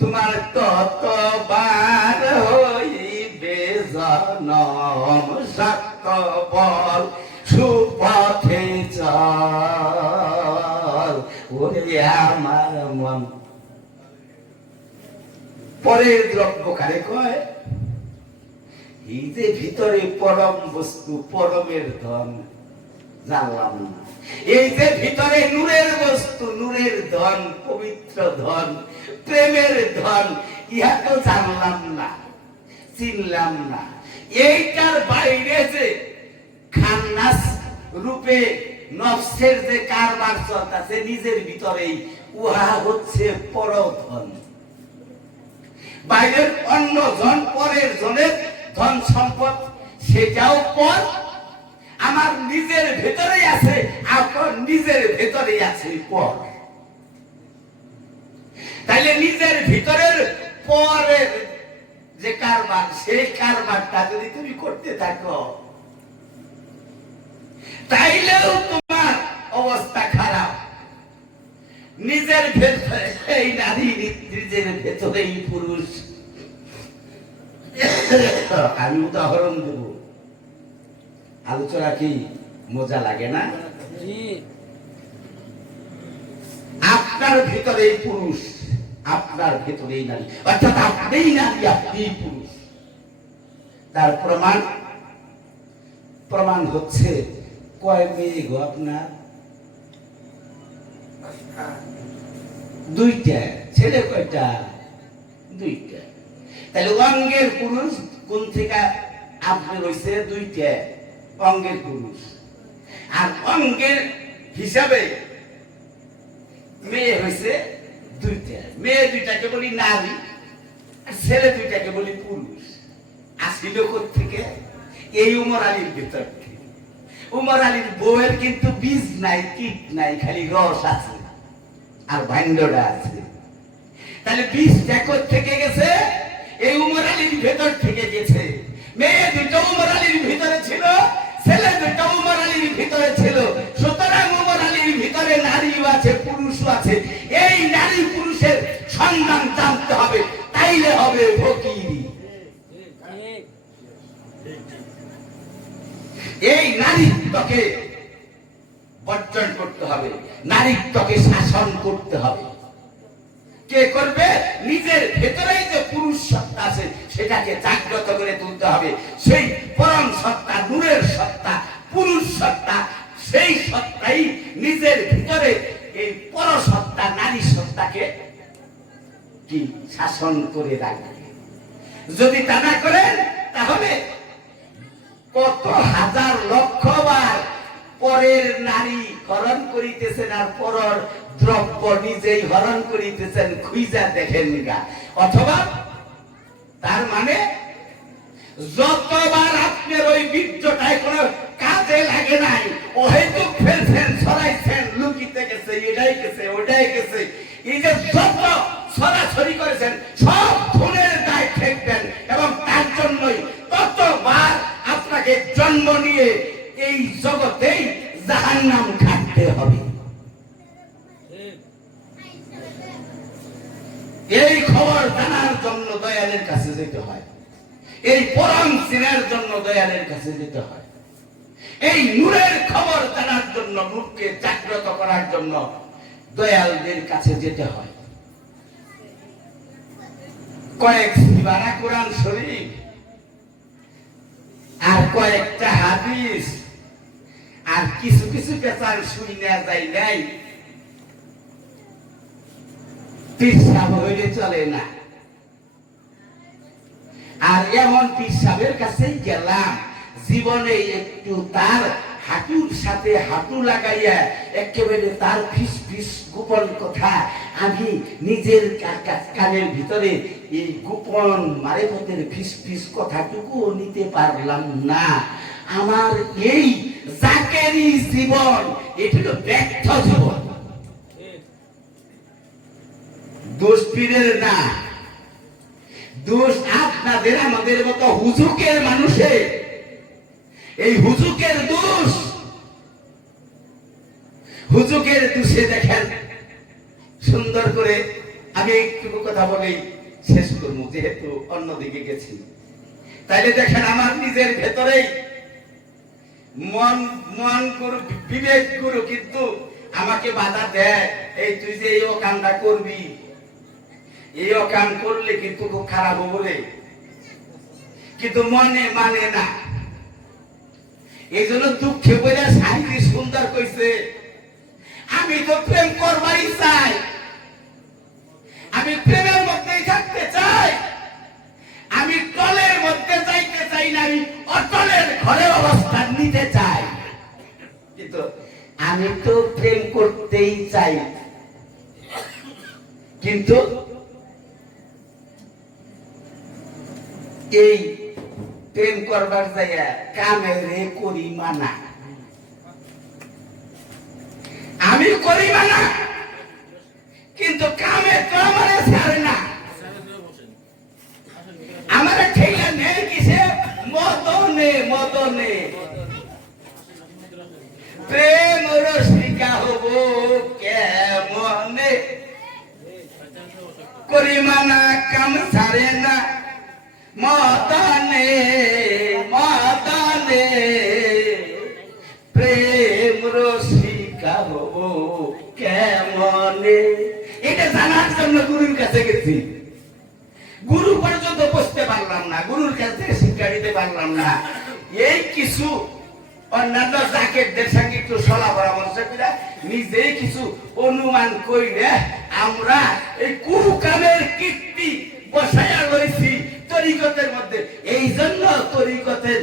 তোমার ততবার হইবে জনম। সত্য বল সুপথে চল, ওরে আমার মন। পরের দ্রব্য কারে কয়? এই যে ভিতরে পরম বস্তু, পরমের ধন জানলাম না। এই যে ভিতরে নূরের বস্তু, নূরের ধন, পবিত্র ধন, প্রেমের ধন, ইহা তো জানলাম না, চিনলাম না। এইটার বাইরে যে খান্নাস রূপে নফসের যে কারবার চলতেছে নিজের ভিতরেই, উহা হচ্ছে পরধন। বাইরের অন্য জন, পরের জনের ধন সম্পদ সেটাও পর, আমার নিজের ভেতরেই আছে, আপনার নিজের ভেতরেই আছে পর। তাইলে নিজের ভিতরের পরের যে কারবার, সেই কারবারটা যদি তুমি করতে থাকো তাইলেও তোমার অবস্থা খারাপ। নিজের ভেতরে এই নারী, নিজের ভেতরেই পুরুষ। আমি উদাহরণ দেব, আলোচনা কি মজা লাগে না? আপনার ভিতরেই পুরুষ, আপনার ভেতরেই নারী, অর্থাৎ আপনিই নারী, আপনিই পুরুষ। তার প্রমাণ, প্রমাণ হচ্ছে কয় মেয়ে গো আপনার? দুইটা। ছেলে কয়টা? দুইটা। তাহলে অঙ্গের পুরুষ কোন থেকে আপনি রয়েছে? দুইটা অঙ্গের পুরুষ। আর অঙ্গের হিসাবে মেয়ে হয়েছে দুইটা। মেয়ে দুইটাকে বলি নারী, আর ছেলে দুইটাকে বলি পুরুষ। আসিল থেকে এই উমর আলীর ভেতর থেকে। উমর আলীর বউয়ের কিন্তু বীজ নাই, কীট নাই, খালি রস আছে আর ভান্ডটা আছে। তাহলে বীজটা থেকে গেছে? এই উমর আলীর ভেতর থেকে গেছে। মেয়ে দুটো উমর আলীর ভিতরে ছিল, ছেলে দুটো উমর আলীর ভিতরে ছিল। সুতরাং উমর আলীর ভিতরে নারীও আছে, পুরুষও আছে। এই নারী পুরুষের সন্ধান জানতে হবে। এই নারীত্বকে বর্জন করতে হবে, নারীত্বকে শাসন করতে হবে। কে করবে? নিজের ভেতরেই যে পুরুষ সত্তা আছে সেটাকে জাগ্রত করে তুলতে হবে। সেই পরম সত্তা, নূরের সত্তা, পুরুষ সত্তা, সেই সত্তাই নিজের ভিতরে এই পরসত্তা, নারী সত্তাকে কি শাসন করে রাখবে। যদি তা না করেন তাহলে কত হাজার লক্ষ বার পরের নারী হরণ করিতেছেন আর পরের দ্রব্য নিজেই হরণ করিতেছেন, খুঁজা দেখেন গা। অথবা তার মানে যতবার আপনার ওই বীর্যটাই কোনো কাজে লাগে নাই, ও হয়তো ফেলছেন, ছড়াইছেন, লুকিতে গেছে, এটাই গেছে, ওটাই গেছে, এই যে যত ছড়াছড়ি করেছেন সব ধনের দায় ঠেকবেন এবং তার জন্যই ততবার আপনাকে জন্ম নিয়ে এই জগতেই জাহান্নাম খাটতে হবে। এই খবর জানার জন্য দয়ালের কাছে যেতে হয়, এই পরম সিনের জন্য দয়ালের কাছে যেতে হয়, এই নূরের খবর জানার জন্য, নূরকে জাগ্রত করার জন্য দয়ালদের কাছে যেতে হয়। কয়েক সিবারা কোরআন শরীফ আর কয়েকটা হাদিস আর কিছু কিছু পেশার শুনি না যায় নাই, পিসাব হইলে চলে না। আর এমন পিসাবের কাছে গেলাম, জীবনে একটু তার হাঁটুর সাথে হাঁটু লাগাইয়া একেবারে তার ফিস ফিস গোপন কথা আমি নিজের কানের ভিতরে এই গোপন মারেফতের ফিস ফিস কথাটুকু নিতে পারলাম না। আমার এই জাকেরি জীবন এটি হলো ব্যর্থ জীবন, দোষ পীরের না, দোষ আপনাদের আমাদের মতো হুজুকের মানুষের। এই হুজুকের দোষ, হুজুকের দোষে দেখেন সুন্দর করে আমি একটু কথা বলেই শেষ করবো, যেহেতু অন্যদিকে গেছি। তাইলে দেখেন আমার নিজের ভেতরেই মন গুরু, বিবেক গুরু কিন্তু আমাকে বাধা দেয়, এই তুই যে এই অকামটা করবি, এই অকাম করলে কিন্তু খুব খারাপ বলে, কিন্তু মনে মানে না। এই জন্য দুঃখে বলে সাহিত্য সুন্দর কইছে, আমি তো প্রেম করবারই চাই, আমি প্রেমের মধ্যেই থাকতে চাই, আমি টলের মধ্যে যাইতে চাই না, আমি অটলের ঘরে অবস্থান নিতে চাই, কিন্তু আমি তো প্রেম করতেই চাই। কিন্তু এই প্রেম করবার জায়গা কামেরে করি মানা, আমি করি মানা, কিন্তু কামে তো আমার ছাড়ে না। আমার ঠেলা নেই কিসে? মদনে, মদনে প্রেম রসিকা হব কেমনে, করি মানা কাম ছাড়ে না, মদনে মদনে প্রেম রসিকা হব কেমনে। এটা জানার জন্য গুরুর কাছে গেছি, গুরু পর্যন্ত বসতে পারলাম না, গুরুর কাছ থেকে শিক্ষা নিতে পারলাম না। এই কিছু অন্যান্য জাকেরদের সঙ্গে একটু সলা পরামর্শ করে নিজেই কিছু অনুমান কইলে আমরা এই কুকামের কীর্তি বসাইয়া রয়েছি তরিকতের মধ্যে। এই জন্য তরিকতের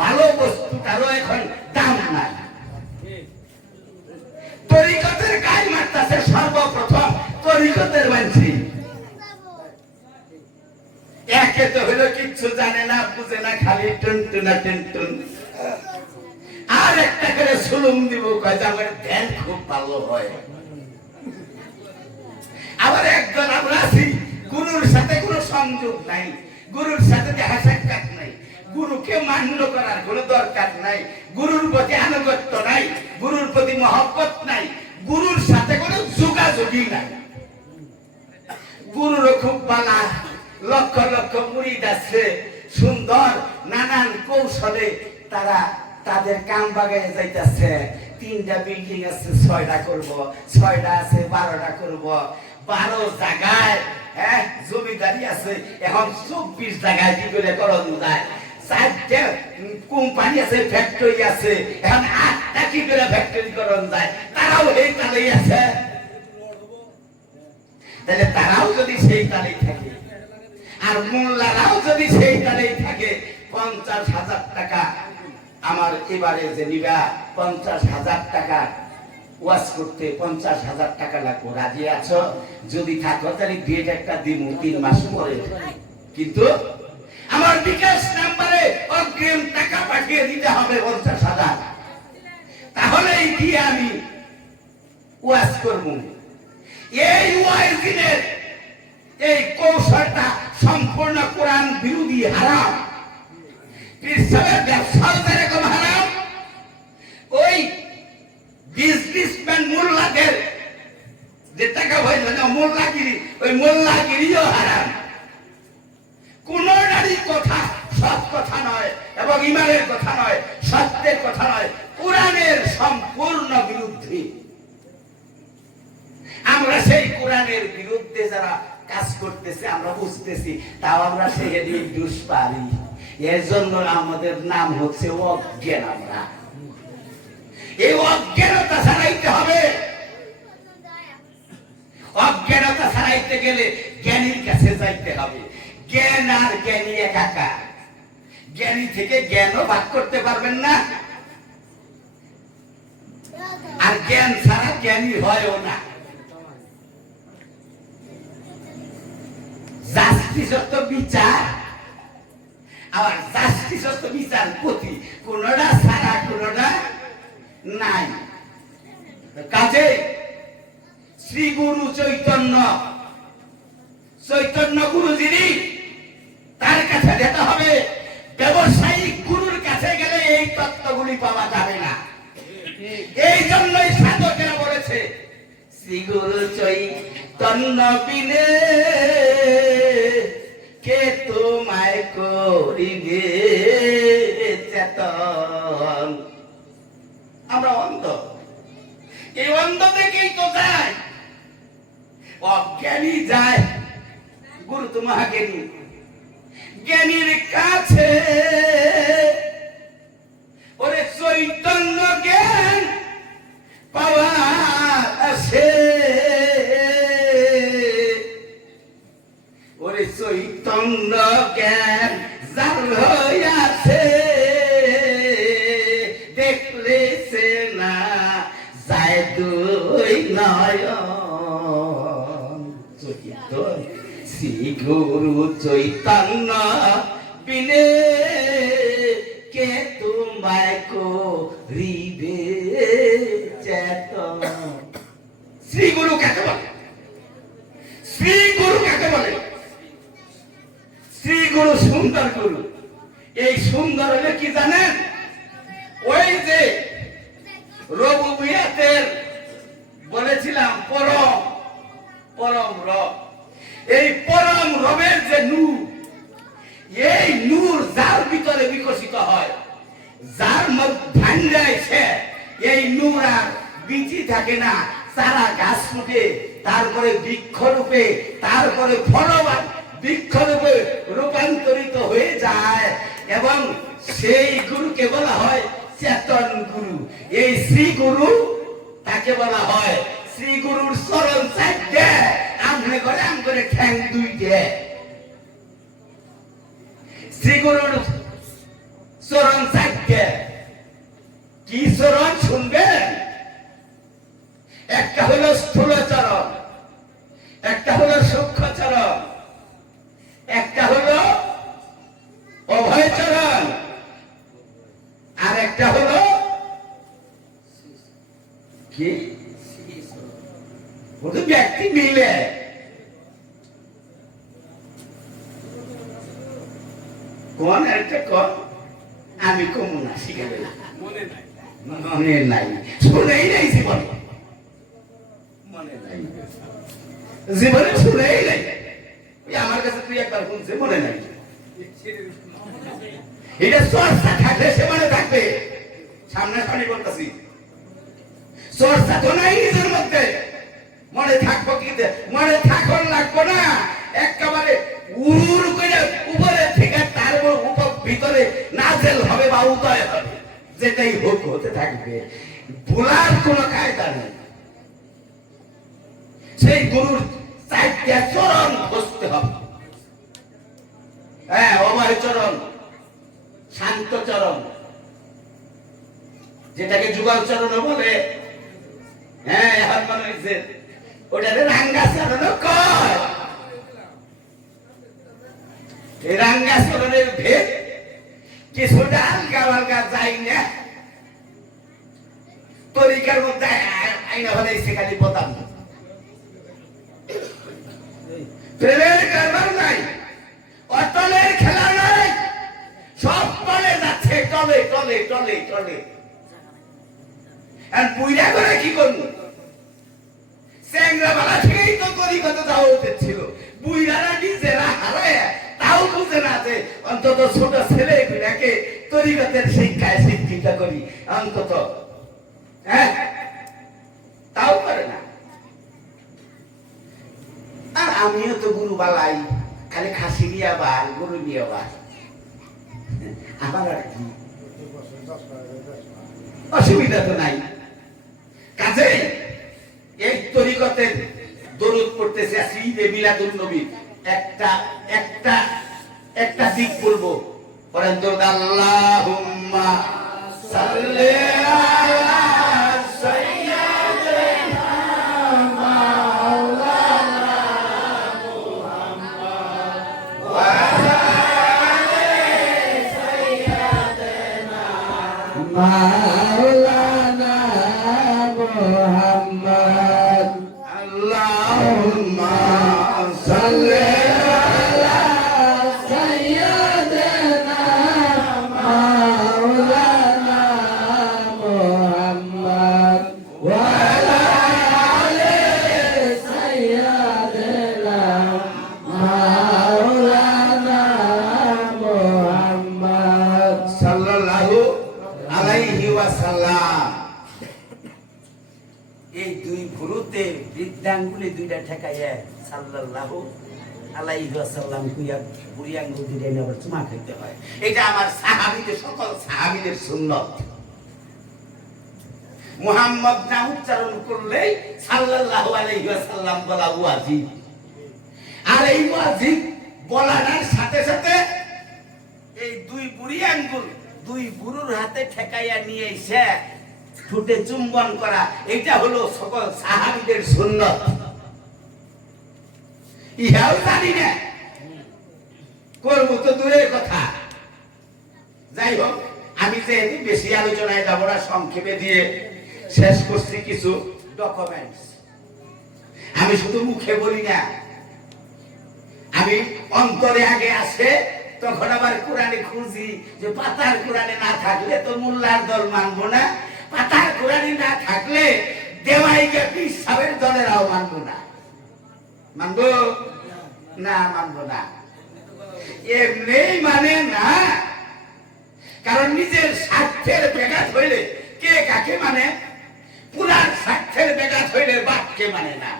ভালো বস্তুটারও এখন দাম নাই। তরিকতের গায়ে মারতাছে সর্বপ্রথম তরিকতের মানছি, একে তো হলো কিচ্ছু জানে না, বুঝে না, খালি টুনটুনা টুনটুন। আর একটা করে সুলুম দিব, কয় যে আমার ধ্যান খুব ভালো হয়। আবার একজন আমরা আছি গুরুর সাথে কোনো সংযোগ নাই, গুরুর সাথে দেখা সাক্ষাৎ নাই, গুরুকে মান্য করার কোনো দরকার নাই, গুরুর প্রতি আনুগত্য নাই, গুরুর প্রতি মহব্বত নাই, গুরুর সাথে কোনো যোগাযোগই নাই। গুরুরও খুব বালা, লক্ষ লক্ষ মুরিদ আছে, সুন্দর নানান কৌশলে তারা তাদের কাম বাগায় যাইতেছে। 3টা বিল্ডিং আছে, 6টা করব, 6টা আছে 12টা করব, 12 জায়গায় হ্যাঁ জমিদারি আছে। এখন 24 জায়গায় কি করে করণ যায়? 4টে কোম্পানি আছে, ফ্যাক্টরি আছে, এখন 8টা কি করে ফ্যাক্টরি করণ যায়? তারাও এই তালেই আছে। তাহলে তারাও যদি সেই তালেই থাকে আর মোল্লারাও যদি সেই তালেই থাকে, 50,000 টাকা আমার এবারে যে নিবা 50,000 টাকা ওয়াজ করতে 50,000 টাকা লাগবে, রাজি আছো? যদি থাকো তাহলে ডেট একটা দিব 3 মাস পরে। কিন্তু আমার বিকাশ নাম্বারে অগ্রিম টাকা পাঠিয়ে দিতে হবে 50,000, তাহলেই দিয়ে আমি ওয়াজ করব। এই ওয়াজিনের এই কৌশলটা সম্পূর্ণ কোরআন বিরোধী, হারাম। পৃথিবীর ব্যবসা যেরকম হারাম, ওই বিজনেসম্যান মোল্লাদের যে টাকা পয়সা না মোল্লাগিরি, ওই মোল্লাগিরিও হারাম। কোন নারী কথা সৎ কথা নয় এবং ইমানের কথা নয়, সত্যের কথা নয়, কোরআনের সম্পূর্ণ বিরুদ্ধে। আমরা সেই কোরআনের বিরুদ্ধে যারা কাজ করতেছে আমরা বুঝতেছি, তাও আমরা সেদিন দোষ পারি। এর জন্য আমাদের নাম হচ্ছে অজ্ঞান। আমরা এই অজ্ঞানতা ছাড়াইতে হবে। অজ্ঞানতা ছাড়াইতে গেলে জ্ঞানীর কাছে যাইতে হবে। জ্ঞান আর জ্ঞানী একাকার। জ্ঞানী থেকে জ্ঞানও ভাগ করতে পারবেন না, আর জ্ঞান ছাড়া জ্ঞানী হয়ও না। জাস্টিস তো বিচার, আবার জাস্টিস তো বিচার প্রতি, কোনটা ছাড়া কোনটা নাই। কাজে শ্রী গুরু চৈতন্য গুরুজিরই তার কাছে যেতে হবে। ব্যবসায়িক গুরুর কাছে গেলে এই তত্ত্বগুলি পাওয়া যাবে না। এই জন্যই সাধকেরা বলেছে শ্রী গুরু চৈতন্য বিনে কে তোমায় করিবে চেতন। আমরা অন্ধ, এই অন্ধ থেকেই তো যায়। অজ্ঞানী যায়, গুরু তো মহাজ্ঞানী। জ্ঞানীর কাছে ওরে চৈতন্য জ্ঞান পাওয়া আছে, ওরে চৈতন্য জ্ঞান যার হইয়াছে, দেখলে সে না যায় দুই নয়ন। শ্রী গুরু চৈতন্য বিনে কে তোমায় করিবে চেতন। শ্রী গুরু কাকে বলে? শ্রী গুরু কাকে বলে? শ্রী গুরু সুন্দর গুরু। এই সুন্দর হলে কি জানেন? ওই যে রবুবিয়াতের বলেছিলাম পরম পরম রব, এই পরম রবের যে নূর, এই নূর যার ভিতরে বিকশিত হয়, যার মধ্যে এই নূর আর বীজি থাকে না, সারা গাছ রূপে, তারপরে বৃক্ষ রূপে, তারপরে ফলবান বৃক্ষ রূপে রূপান্তরিত হয়ে যায়, এবং সেই গুরুকে বলা হয় চেতন গুরু। এই শ্রী গুরু তাকে বলা হয়। শ্রী গুরুর চরণ চাইতে আমনে করে আম করে ঠ্যাং দুইটে। শ্রী গুরুর চরণ চাইতে কি চরণ শুনবেন? একটা হলো স্থূল চরণ, একটা হলো সূক্ষ্ম চরণ, একটা হলো অভয় চরণ, আর একটা হলো কি ব্যক্তি মিলে। কোন একটা কর, আমি কমু না, শিখাবে না, মনে নাই, শুনেই নাই জীবনে, মনে নাই, জীবনে শুনেই নাই। আমার কাছে তুই একবার শুনছে, মনে নাই। এটা চর্চা থাকলে সে মনে থাকবে। সামনাসামনি বলতেছি, চর্চা তো নাই নিজের মধ্যে। মনে থাকবো কি, মনে থাকুন লাগবো না, একেবারে উড়ুর করে উপরে থেকে তার উপর ভিতরে নাজেল হবে বা উদয় হবে, যেটাই হোক হতে থাকবে, ভোলার কোন কায়দা নেই। সেই গুরুর চারটা চরণ বসতে হবে। হ্যাঁ, অভয় চরণ, শান্ত চরণ, যেটাকে যুগল চরণ বলে। হ্যাঁ, এখন মনে হয়েছে ওটাকে রাঙ্গা চরণ কয়। এই রাঙ্গা চরণের ভেদ কিছুটা আলগা আলগা যায় না, তরিকার মধ্যে আইনা হলে সেখানে পতাম প্রেমের কারবার নাই, অটলের খেলা নাই, সব টলে যাচ্ছে, টলে টলে টলে টলে। আর বুইরা করে কি করবো? চ্যাংরাবালা থেকেই তো তরিকত যাওয়া উচিত ছিল। বুইরারা নিজেরা হারায় তাও বুঝে না যে অন্তত ছোট ছেলে গুলাকে তরিকতের শিক্ষায় শিক্ষিত করি অন্তত, হ্যাঁ, তাও করে না। আর আমিও তো গুরু বালাই, খালি খাসি নিয়ে আবার গরু নিয়ে আবার, আমার আর কি অসুবিধা তো নাই। কাজে এই তরিকতের দরুদ পড়তেছে ঈদে মিলাদুন নবী, একটা একটা একটা দিক বলবো, পরেন দরুদ আল্লাহুম্মা সাল্লি আলা সাইয়্যিদিনা মাওলানা মুহাম্মদ ওয়া আলা আলি সাইয়্যিদিনা মাওলানা মুহাম্মদ। আল্লাহুম্মা সাল্লি আলা সাইয়্যিদিনা মাওলানা মুহাম্মদ ওয়া আলা আলি সাইয়্যিদিনা মাওলানা মুহাম্মদ সাল্লাল্লাহু আলাইহি ওয়াসাল্লাম। এই দুই ভুরুতে বৃদ্ধাঙ্গুলি দুইটা ঠেকাইয়া সাল্লাল্লাহু আলাইহি ওয়াসাল্লাম কুইয়া বুড়ি আঙ্গুল দুইটা নিয়ে আবার চুমা খেতে হয়। এটা আমার সাহাবীদের, সকল সাহাবীদের সুন্নত। মুহাম্মদ না উচ্চারণ করলেই সাল্লাল্লাহু আলাইহি ওয়াসাল্লাম বলা ওয়াজিব। আর এই ওয়াজিব বলার সাথে সাথে এই দুই বুড়ি আঙ্গুল দুই বুড়ুর হাতে ঠেকাইয়া নিয়ে এসে ঠোঁটে চুম্বন করা, এটা হলো সকল সাহাবীদের সুন্নত। ইহাও জানি না, করবো তো দূরের কথা। যাই হোক, আমি যেহেতু বেশি আলোচনায় যাব না, সংক্ষেপে দিয়ে শেষ করছি কিছু ডকুমেন্টস। আমি শুধু মুখে বলি না, আমি অন্তরে আগে আসে, তখন আবার কোরআনে খুঁজি যে পাতার কোরআনে না থাকলে তো মোল্লার দল মানবো না, পাতার কোরআনে না থাকলে দেওয়াইকে পীর সাহেবের দলেরাও মানবো না। মানবো না? মানবো না, এমনি মানে না। কারণ নিজের স্বার্থের ব্যাঘাত হইলে কে কাকে মানে, পুরার স্বার্থের ব্যাঘাত হইলে বাপকে মানে না,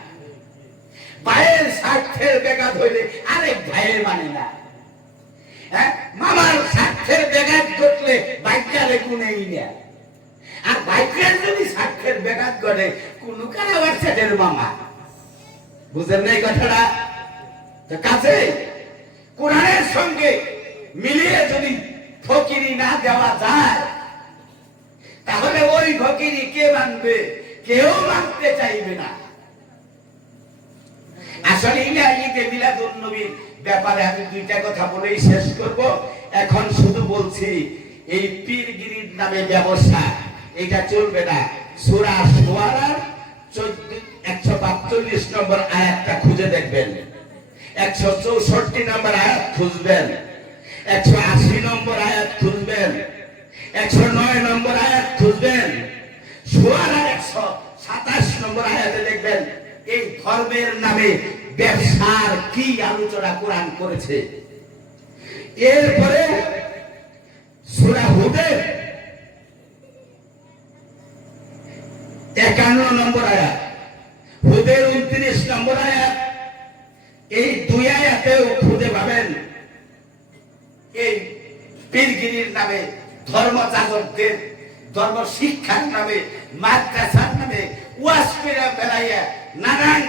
ভাইয়ের স্বার্থের ব্যাঘাত হইলে আরেক ভাইয়ের মানে না, হ্যাঁ, মামার স্বার্থের ব্যাঘাত ঘটলে ভাগ্যারে কোনেই না। আর ভাগ্যের যদি স্বার্থের ব্যাঘাত ঘটে কোন কারাবার সেটের মামা। বুঝেন না এই কথাটা? কাছে কোরআনের সঙ্গে মিলিয়ে যদি ফকিরি না দেওয়া যায়, তাহলে ওই ফকিরি কে মানবে? কেউ মানতে চাইবে না। আসলে ঈদে মিলাদুন নবীর ব্যাপারে আমি দুইটা কথা বলেই শেষ করব। এখন শুধু বলছি, এই পীরগিরির নামে ব্যবসা, এটা চলবে না। সূরা শুআরার 142 নম্বর আয়াতটা খুঁজে দেখবেন, 164 নম্বর আয়াত খুঁজবেন, 180 নম্বর আয়াত খুঁজবেন, 109 নম্বর আয়াত খুঁজবেন, শুআরার 127 নম্বর আয়াতে দেখবেন এই ধর্মের নামে ব্যবসার কি আলোচনা কোরআন করেছে। এরপরে সূরা হুদের 51 নম্বর আয়াত, হুদের 29 নম্বর আয়াত। এই দুই আয়াতেও খুঁজে পাবেন এই পীরগিরির নামে, ধর্মযাজকদের ধর্ম শিক্ষার নামে, মাদ্রাসার নামে ওয়াজ করে বেড়াইয়া নানান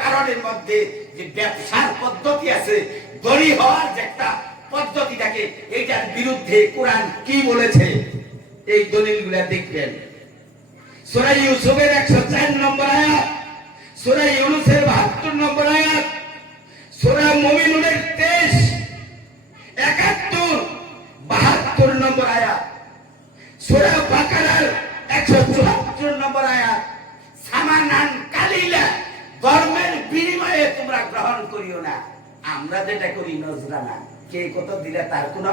কারণের মধ্যে যে ব্যবসার পদ্ধতি আছে, ধনী হওয়ার যে একটা পদ্ধতিটাকে, এইটার বিরুদ্ধে কোরআন কি বলেছে এই দলিলগুলা দেখবেন। সূরা ইউসুফের 104 নম্বর আয়াত, সূরা ইউনূসের 72 নম্বর আয়াত, সূরা মুমিনুনের 23, 71, 72 নম্বর আয়াত, সূরা বাকারার 174 নম্বর আয়াত। সামানান কালিলা, ধর্মের বিনিময়ে তোমরা গ্রহণ করিও না। আমরা যেটা করি নজরানা, কে কত দিলে তার কোনো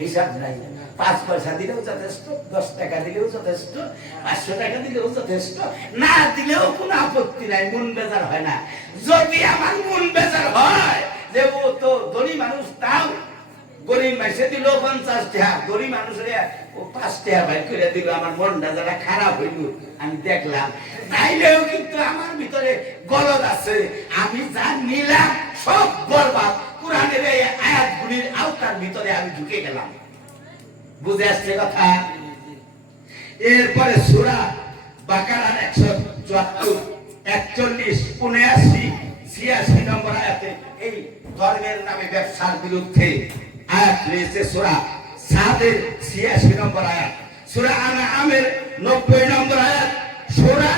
হিসাব নাই। 5 পয়সা দিলেও যথেষ্ট, 10 টাকা দিলেও যথেষ্ট, 500 টাকা দিলেও যথেষ্ট, না দিলেও কোনো আপত্তি নাই, মন বেজার হয় না। যদি আমার মন বেজার হয় যে ও তো ধনী মানুষ, তাও গরিব মাসে দিল 50 টাকা, গরিব মানুষের ও 5 টাকা ভাই করে দিল, আমার মনটা যারা খারাপ হইল আমি দেখলাম, তাইলেও কিন্তু আমার ভিতরে গলদ আছে। আমি যা নিলাম সব বরবাদ। কোরআনের এই আয়াতগুলির আওতার ভিতরে আমি ঢুকে গেলাম। বুঝে আসছে কথা? এরপরে সূরা বাকারার 174, 41, 79, 86 নম্বর আয়াতে এই ধর্মের নামে ব্যবসার বিরুদ্ধে আয়াত রয়েছে। সূরা সাদের 86 নম্বর আয়াত, সূরা আনআমের 90 নম্বর আয়াত, সূরা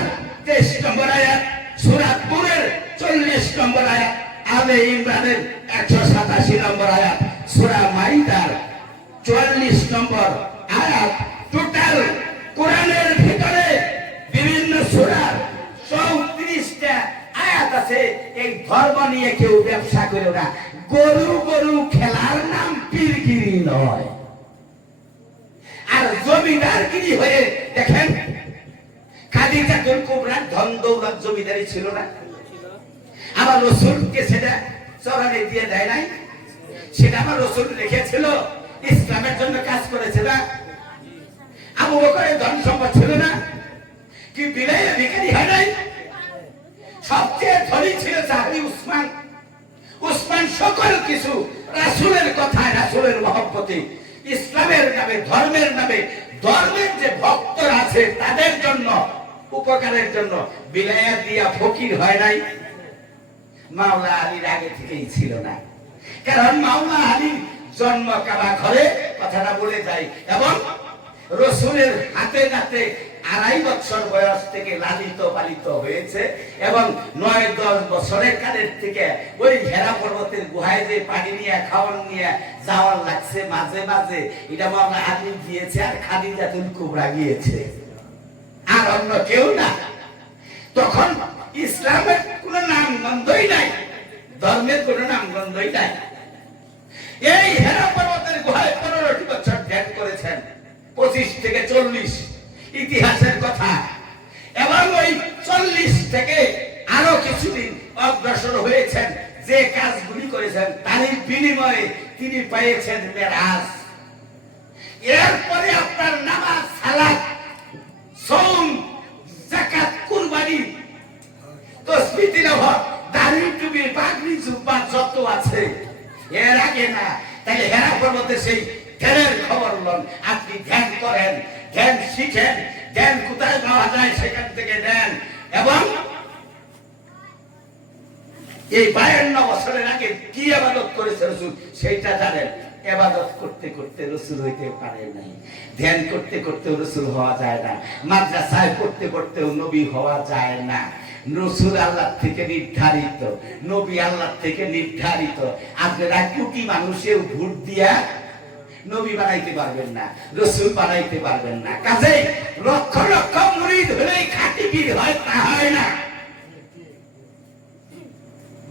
23 নম্বর আয়াত, সূরা তুরের 40 নম্বর আয়াত, আলে ইমরানের 187 নম্বর আয়াত, সূরা মাইদার 44 নম্বর আয়াত। টোটাল কোরআনের ভিতরে বিভিন্ন সূরার 34টা আয়াত আছে এই ধর্ম নিয়ে কেউ ব্যবসা করে না। গরু খেলার নাম পীরগিরি নয়। আর জমিদারগিরি হয়ে দেখেন, খাদিজাতুল কুবরার ধন দৌলত জমিদারি ছিল না? আমার রাসূলকে সেটা চড়ানে দিয়ে দেয় নাই? সেটা আমার রাসূল রেখেছিল, ইসলামের জন্য কাজ করেছে না? আবু বকরের ধন সম্পদ ছিল না? কি বিলাইয়া ভিখারি হয় নাই? সবচেয়ে ধনী ছিল সাহাবী উসমান। উসমান সকল কিছু রাসূলের কথায়, রাসূলের মহব্বতে, ইসলামের নামে, ধর্মের নামে, ধর্মের যে ভক্তরা আছে তাদের জন্য, উপকারের জন্য বিলাইয়া দিয়া ফকির হয় নাই? মাওলা আলীর আগে থেকেই ছিল না, কারণ মাওলা আলীর জন্ম কাবা ঘরে, কথাটা বলে যায়, এবং রাসূলের হাতে নাতে 2.5 বছর বয়স থেকে লালিত পালিত হয়েছে, এবং 9-10 বছরের কালের থেকে ওই হেরা পর্বতের গুহায় যে পানি নিয়ে খাওয়ান নিয়ে যাওয়ার লাগছে মাঝে মাঝে, এটা মাওলা আলী গিয়েছে আর খাদিজাতুল কুবরা গিয়েছে, আর অন্য কেউ না। তখন ইসলামের কোন নাম গন্ধই নাই, ধর্মের কোন নাম গন্ধই নাই। এই হেরা পর্বতের গুহায় 15টি বছর ধ্যান করেছেন, 25 থেকে 40 ইতিহাসের কথা, এবং ওই 40 থেকে আরো কিছুদিন অগ্রসর হয়েছেন, যে কাজগুলি করেছেন তার বিনিময়ে তিনি পেয়েছেন মেরাজ। এরপরে আপনার নামাজ, সালাত, সাওম, যাকাত, কুরবানি, তাসবিহ, তিলাওয়াত, দাড়ি, টুপি, পাগড়ি, জুব্বা যত আছে, এর আগে না। তাহলে হেরা পর্বতে সেই ধ্যানের খবর লন, আপনি ধ্যান করেন, ধ্যান শিখেন, ধ্যান কোথায় পাওয়া যায় সেখান থেকে নেন, এবং এই 52 বছরের আগে কি ইবাদত করেছে রাসূল সেইটা জানেন। ইবাদত করতে করতে রাসূল হইতে পারে নাই, ধ্যান করতে করতে রাসূল হওয়া যায় না, মাদ্রাসায় পড়তে পড়তেও নবী হওয়া যায় না। রাসূল আল্লাহ থেকে নির্ধারিত, নবী আল্লাহ থেকে নির্ধারিত। আপনারা কোটি মানুষেও ভোট দিয়া নবী বানাইতে পারবেন না, রাসূল বানাইতে পারবেন না। কাজেই লক্ষ লক্ষ মুরিদ হলেই খাঁটি পীর হয় তা হয় না।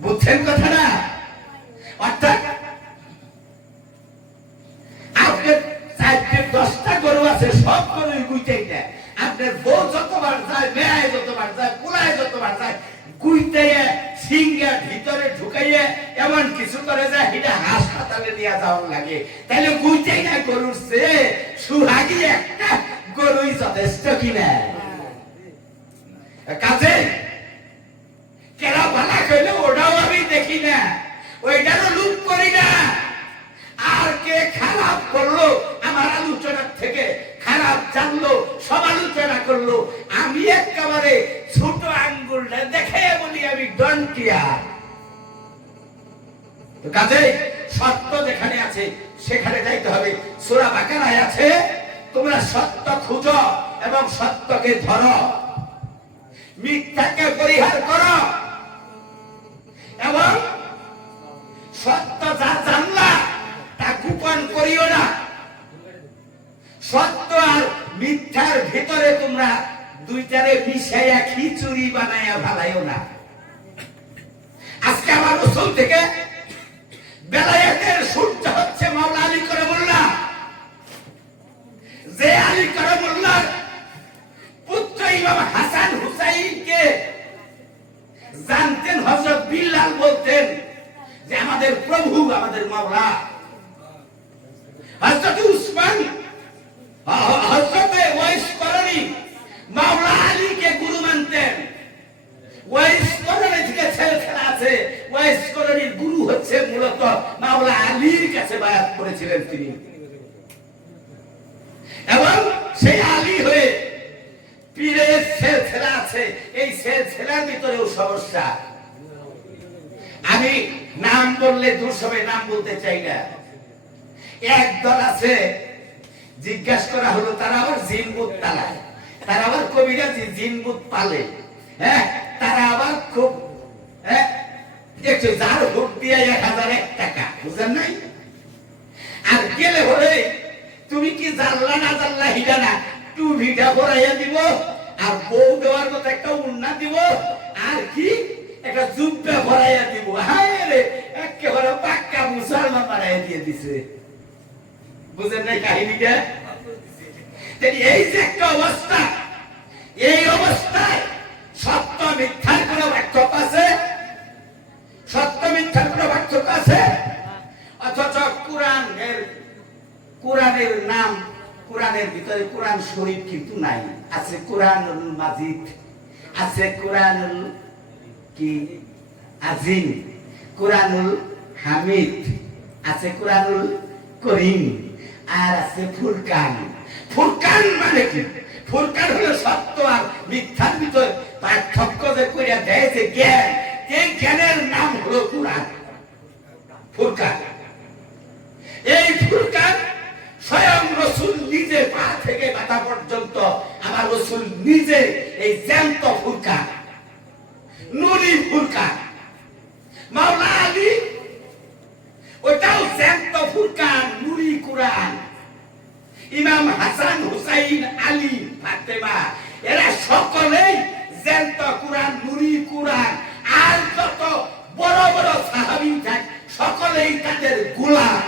বুঝছেন কথাটা? অর্থাৎ আপনার 4-10টা গরু আছে, সব গরুই গুইতেই দেয়। আপনার বউ যতবার যায়, মেয়ে যতবার যায়, পোলায় যতবার যায়, গুইতেয়ে সিংহা ভিতরে ঢুকাইয়ে এমন কিছু করে যায় এটা হাসপাতালে নিয়ে যাওয়ার লাগে। তাহলে গুইতেই না গরুর চেয়ে সুহাগী একটা গরুই যথেষ্ট কিনা? কাজে কেরা ভালা কইলে ওটাও আমি দেখি না, ওইটারও লুপ করি না। আর কে খারাপ করলো আমার আলোচনার থেকে খারাপ জানলো, সমালোচনা করলো, আমি একেবারে ছোট আঙ্গুলটা দেখে বলি আমি ডোন্ট কেয়ার। তো কাজে সত্য যেখানে আছে সেখানে যাইতে হবে। সূরা বাকারায় আছে, তোমরা সত্য খুঁজো এবং সত্যকে ধরো, মিথ্যাকে পরিহার করো এবং সত্য যা জানলা তা গোপন করিও না। সত্য আর মিথ্যার ভিতরে তোমরা দুইটারে মিশাইয়া খিচুড়ি বানাইয়া ভালাইও না। আজকে আমার রাসূল থেকে বেলায়েতের সূর্য হচ্ছে মাওলা আলী কারামুল্লাহ। যে আলী কারামুল্লাহর পুত্র ইমাম হাসান হুসাইনকে জানতেন হযরত বিল্লাল, বলতেন যে আমাদের প্রভু, আমাদের মাওলা। হযরত উসমান, হযরত ওয়াইস করণী মাওলা আলীকে গুরু মানতেন। ওয়াইস করণী থেকে ছেলেখেলা আছে, ওয়াইস করণীর গুরু হচ্ছে মূলত মাওলা আলীর কাছে বায়াত করেছিলেন তিনি, এবং সেই আলী হয়ে পীরের ছেলেখেলা আছে। এই ছেলের ভিতরেও সমস্যা। আমি নাম বললে দূর সবাই নাম বলতে চাই না। এক দল আছে, জিজ্ঞাসা করা হলো, তারা আবার জিনবুত তালায়, তারা আবার কবিরাজি জিনবুত পালে, হ্যাঁ, তারা আবার খুব একটু যার ভোট দিয়ে 1001 টাকা, বুঝলেন নাই? আর গেলে বলে তুমি কি জানলা না জানলা হিডা না, টুভিটা ভরাইয়া দিব, আর বউ দেওয়ার মতো একটা উন্না দিব, আর কি একটা জুব্বা ভরাইয়া দিব। হায় রে, একেবারে পাক্কা মুসলমান বানাইয়া দিয়ে দিছে। বুঝেন নাই কাহিনীটা? এই যে একটা অবস্থা, এই অবস্থায় সত্য মিথ্যার কোন পার্থক্য আছে? সত্য মিথ্যার কোন পার্থক্য আছে? অথচ কোরআনের নাম, কোরআনের ভিতরে কোরআন শরীফ কিন্তু নাই। আছে কোরআনুল মাজিদ, আছে কোরআনুল কি আজিম, কোরআনুল হামিদ, আছে কোরআনুল করিম, আর আছে ফুরকান। ফুরকান মানে কি? ফুরকান হলো সত্য আর মিথ্যার ভিতরে পার্থক্য যে কইরা দেয় যে জ্ঞান, এই জ্ঞানের নাম হলো কোরআন। ফুরকান, এই ফুরকান স্বয়ং রাসূল নিজে পা থেকে মাথা পর্যন্ত আমার রাসূল নিজে এই জ্যান্ত ফুরকান, নুরি ফুরকান। মাওলা আলী ওটাও জ্যান্ত ফুরকান, নুরি কোরআন। ইমাম হাসান হুসাইন আলী ফাতেমা এরা সকলেই জ্যান্ত কোরআন, নুরি কোরআন। আর যত বড় বড় সাহাবী থাক সকলেই তাদের গোলাম।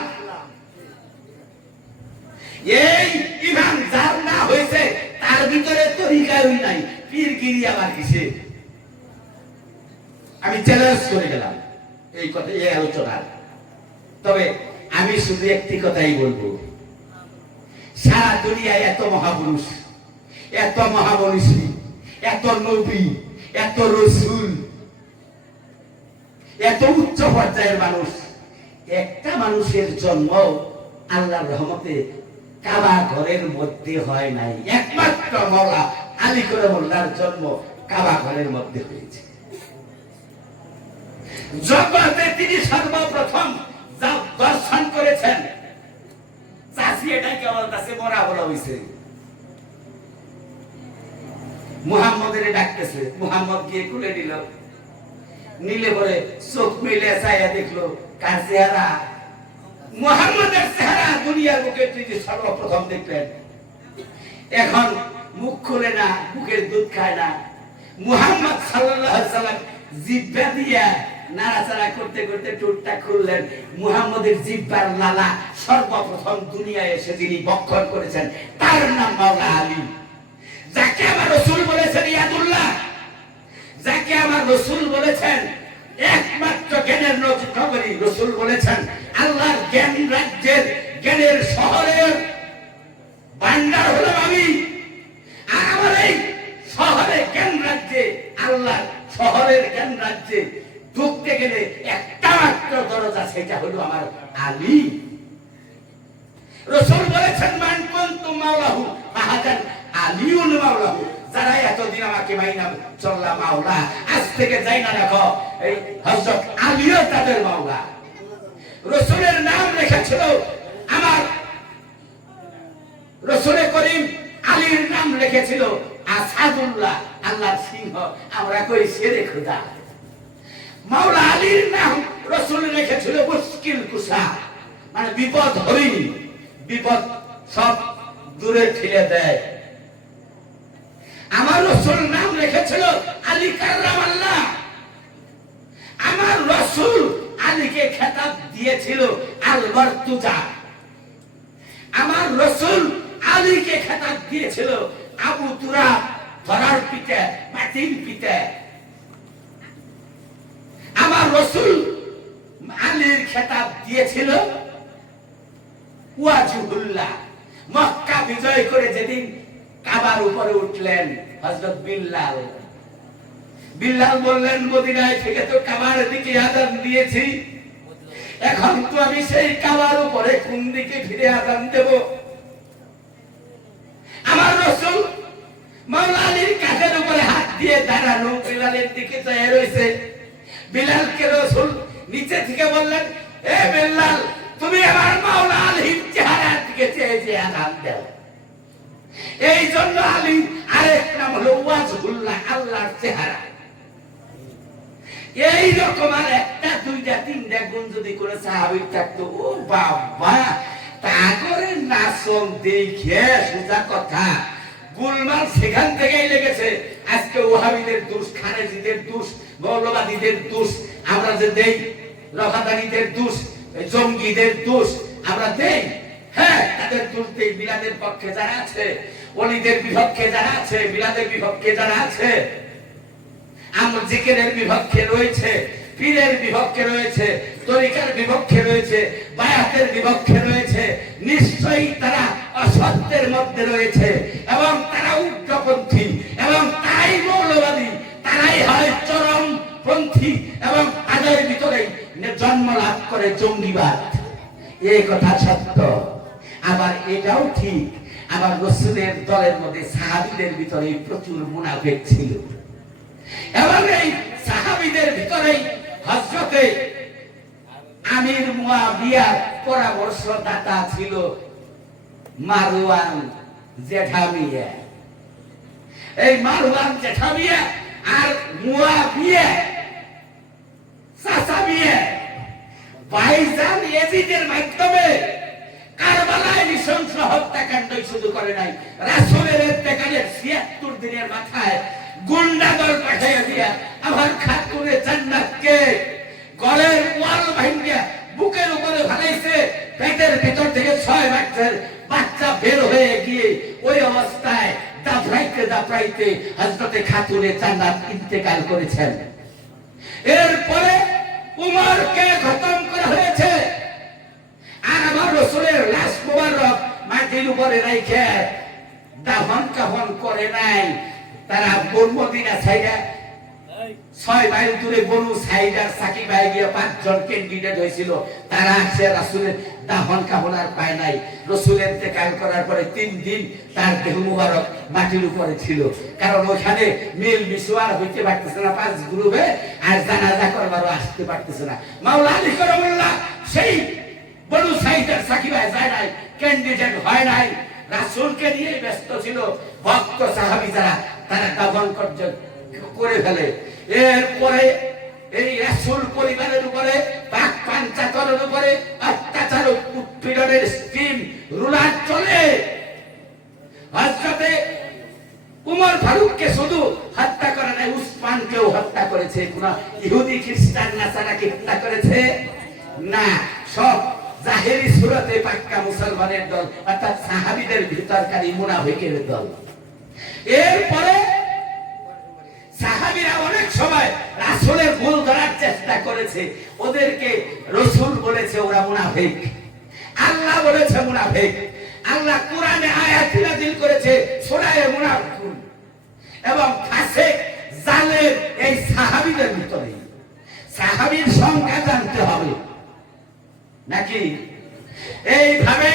এই ইমাম যার না হয়েছে তার ভিতরে তরিকাই নাই, পীরগিরি আবার কিসে? আমি চ্যালেঞ্জ করে গেলাম এই কথা, এই আলোচনা। তবে আমি শুধু একটি কথাই বলবো, সারা দুনিয়ায় এত মহাপুরুষ, এত মহামনীষী, এত নবী, এত রাসূল, এত উচ্চ পর্যায়ের মানুষ, একটা মানুষের জন্ম আল্লাহর রহমতে কাবা ঘরের মধ্যে হয় নাই। একমাত্র মাওলা আলী কারামুল্লাহর জন্ম কাবা ঘরের মধ্যে হয়েছে। জগতে তিনি সর্বপ্রথম যা দর্শন করেছেন, চাষি এটাই কেবল কাছে মরা বলা হয়েছে। মুহাম্মদের ডাকতেছে, মুহাম্মদ গিয়ে খুলে নিল, নিলে পরে চোখ মিলে চাইয়া দেখলো কার চেহারা? মুহাম্মদের চেহারা দুনিয়ার বুকে তিনি সর্বপ্রথম দেখলেন। এখন মুখ খুলে না, বুকের দুধ খায় না। মুহাম্মদ সাল্লাল্লাহু আলাইহি সাল্লাম জিহ্বা দিয়া নাড়াচাড়া করতে করতে ঠোঁটটা খুললেন। মুহাম্মদের জিহ্বার লালা সর্বপ্রথম দুনিয়ায় এসে যিনি বক্ষণ করেছেন তার নাম মাওলা আলী। যাকে আমার রাসূল বলেছেন ইয়াদুল্লাহ, যাকে আমার রাসূল বলেছেন একমাত্র জ্ঞানের নগরী, রাসূল বলেছেন আল্লাহর জ্ঞান রাজ্যের, জ্ঞানের শহরের ভান্ডার হলাম আমি। আর আমার এই শহরে জ্ঞান রাজ্যে রাজ্যে ঢুকতে গেলে একটা মাত্র দরজা, সেটা হলো আমার আলী। রাসূল বলেছেন মান কুনতু মাওলাহু ফাহাদান আলিউল মাওলাহু, যারা এতদিন আমাকে মাইনা চললা মাওলা, আজ থেকে যাই না দেখো এই হযরত আলীও তাদের মাওলা। রাসূলের নাম রেখেছিল আমার রাসূল করিম, আলীর নাম রেখেছিল আসাদুল্লাহ, আল্লাহর সিংহ। আমরা কই শেরে খোদা। মাওলা আলীর নাম রাসূল রেখেছিল মুশকিল কুশা, মানে বিপদ হরিণী, বিপদ সব দূরে ঠেলে দেয়। আমার রাসূল নাম রেখেছিল আলী কাররামাল্লাহ। আমার রাসূল আলীকে খেতাব দিয়েছিল আল মারতুজা। আমার রাসূল আলীকে খেতাব দিয়েছিল আবু তুরাব, ধরার পিতা, মাটির পিতা। আমার রাসূল আলীর খেতাব দিয়েছিল ওয়াজহুল্লাহ। মক্কা বিজয় করে যেদিন কাবার উপরে উঠলেন হযরত বিল্লাল, বিল্লাল বললেন মদিনায় থেকে তো কাবার দিকে আযান দিয়েছি, এখন তো আমি সেই কাবার উপরে কোন দিকে ফিরে আযান দেব? আমার রাসূল মাওলা আলীর কাঁধের উপরে হাত দিয়ে দাঁড়ানো, বিলালের দিকে চেয়ে রয়েছে। বিলালকে রাসূল নিচে থেকে বললেন, এ বিল্লাল, তুমি আমার মাওলা আলীর চেহারার দিকে চেয়ে আযান দাও। এই জন্য আলী আরেক নাম হলো ওয়াজহুল্লাহ, আল্লাহর চেহারা। এই রকম আর একটা দুইটা তিনটা গুণ যদি করে সাহাবী থাকতো, ও বাবা, তা করে নাচন দেখে সোজা কথা গোলমাল সেখান থেকেই লেগেছে। আজকে ওহাবীদের দোষ, খারেজিদের দোষ, মৌলবাদীদের দোষ আমরা যে দেই, রফাদানিদের দোষ, জঙ্গিদের দোষ আমরা দেই। হ্যাঁ, তাদের দোষ দেই। মিলাদের পক্ষে যারা আছে, ওলিদের বিপক্ষে যারা আছে, মিলাদের বিপক্ষে যারা আছে, আমরা জিকিরের বিপক্ষে রয়েছে, পীরের বিপক্ষে রয়েছে, তরিকার বিপক্ষে রয়েছে, বায়াতের বিপক্ষে রয়েছে, নিশ্চয়ই তারা অসত্যের মধ্যে রয়েছে এবং তারা উগ্রপন্থী এবং তারাই মৌলবাদী, তারাই হয় চরমপন্থী এবং তাদের ভিতরেই জন্ম লাভ করে জঙ্গিবাদ। এই কথা সত্য। আবার এটাও ঠিক, আবার রাসূলের দলের মধ্যে সাহাবীদের ভিতরে প্রচুর মুনাফিক ছিল এবং এই সাহাবীদের ভিতরে হযরতে আমির মুয়াবিয়ার পরামর্শদাতা ছিল মারওয়ান জেঠামিয়া। এই মারওয়ান জেঠামিয়া আর মুয়াবিয়া সাসাবিয়া ভাইজান ইয়াজিদের মাধ্যমে কারবালায় নৃশংস হত্যাকাণ্ড শুরু করে নাই, রাসূলের ইন্তেকালের ৭৬ দিনের মাথায় গুন্ডা দল পাঠিয়ে দিয়া আমার খাতুনে জান্নাতকে গলের ওয়াল ভাঙিয়া বুকের উপরে ফেলাইছে। পেটের ভিতর থেকে ৬ মাসের বাচ্চা বের হয়ে গিয়ে ওই অবস্থায় দাফরাইতে দাফরাইতে হযরতে খাতুনে জান্নাত ইন্তেকাল করেছেন। এরপরে উমরকে খতম করা হয়েছে। আর আমার রাসূলের লাশ মোবারক মাটির উপরে রাইখে দাফন কাফন করে নাই। তারা মদিনা ছাইরা ৬ মাইল দূরে বনু সাইদার সাকিব ভাই গিয়ে ৫ জন ক্যান্ডিডেট হয়েছিল, তারা আসে রাসূলের দাফন কাফন আর পায় নাই। রাসূলের ইন্তেকাল করার পরে ৩ দিন তার দেহ মোবারক মাটির উপরে ছিল, কারণ ওখানে মিল মিশওয়ার হইতে পারতেছে না ৫ গ্রুপে, আর জানাজা করবারও আসতে পারতেছে না। মাওলা আলী করমুল্লাহ সেই বনু সাইদার সাকিব ভাই যায় নাই, ক্যান্ডিডেট হয় নাই, রাসূলকে নিয়ে ব্যস্ত ছিল। ভক্ত সাহাবী যারা, তারা দাফন করে ফেলে। এরপরে এই রাসূল পরিবারের উপরে পাক পাঞ্চাতরের উপরে অত্যাচার উৎপীড়নের স্কিম রুলার চলে। হযরতে উমর ফারুককে শুধু হত্যা করে নাই, উসমানকেও হত্যা করেছে। কোন ইহুদি খ্রিস্টান নাসারাকে হত্যা করেছে না, সব জাহেরি সুরতে পাক্কা মুসলমানের দল, অর্থাৎ সাহাবীদের ভিতরকারী মুনাফিকের দল। এরপরে সাহাবীরা অনেক সময় রাসূলের ভুল ধরার চেষ্টা করেছে, ওদেরকে রাসূল বলেছে ওরা মুনাফিক, আল্লাহ বলেছে মুনাফিক। আল্লাহ কোরআনে আয়াত নাযিল করেছে সূরা মুনাফিকুন, এবং ফাসিক জালেম এই সাহাবীদের ভিতরে নাকি? এইভাবে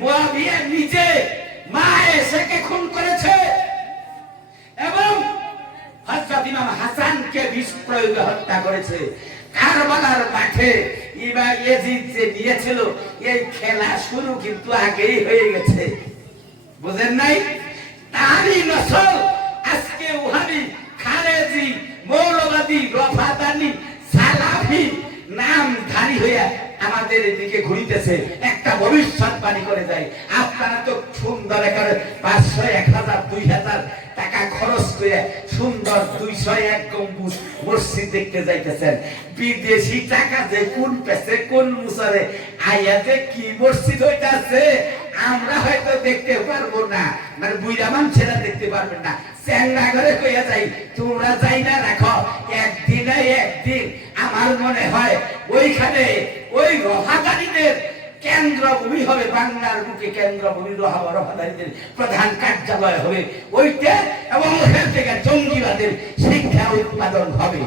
মুয়াবিয়া নিজে মা এসেকে খুন করেছে এবং হযরত ইমাম হাসানকে বিষ প্রয়োগে হত্যা করেছে। কারবালার মাঠে ইয়াজিদ যে নিয়েছিল, এই খেলা শুরু কিন্তু আগেই হয়ে গেছে, বুঝেন নাই? তারই নসল আজকে ওহাবি, খারেজি, মৌলবাদী, রফাদানি, সালাফি নামধারী হইয়া আমাদের এদিকে ঘুরিতেছে, একটা ভবিষ্যৎবাণী করে যায়। আপনারা তো সুন্দর একেবারে 500, 1000, 2000 টাকা খরচ করে সুন্দর 201 গম্বুজ মসজিদ দেখতে যাইতেছেন। বিদেশি টাকা যে কোন পেছে কোন মুসারে আইয়া যে কি মসজিদ হইতাছে আমরা হয়তো দেখতে পারবো না, মানে বুইরা মানুষেরা দেখতে পারবেন না। চ্যাংরা ঘরে কইয়া যাই, তোমরা যাই না রাখো, একদিন আমার মনে হয় ওইখানে ওই রহাদারিদের কেন্দ্রভূমি হবে, বাংলার বুকে কেন্দ্রভূমি রহাদারিদের প্রধান কার্যালয় হবে ওইটা, এবং ওখান থেকে জঙ্গিবাদের শিক্ষা উৎপাদন হবে।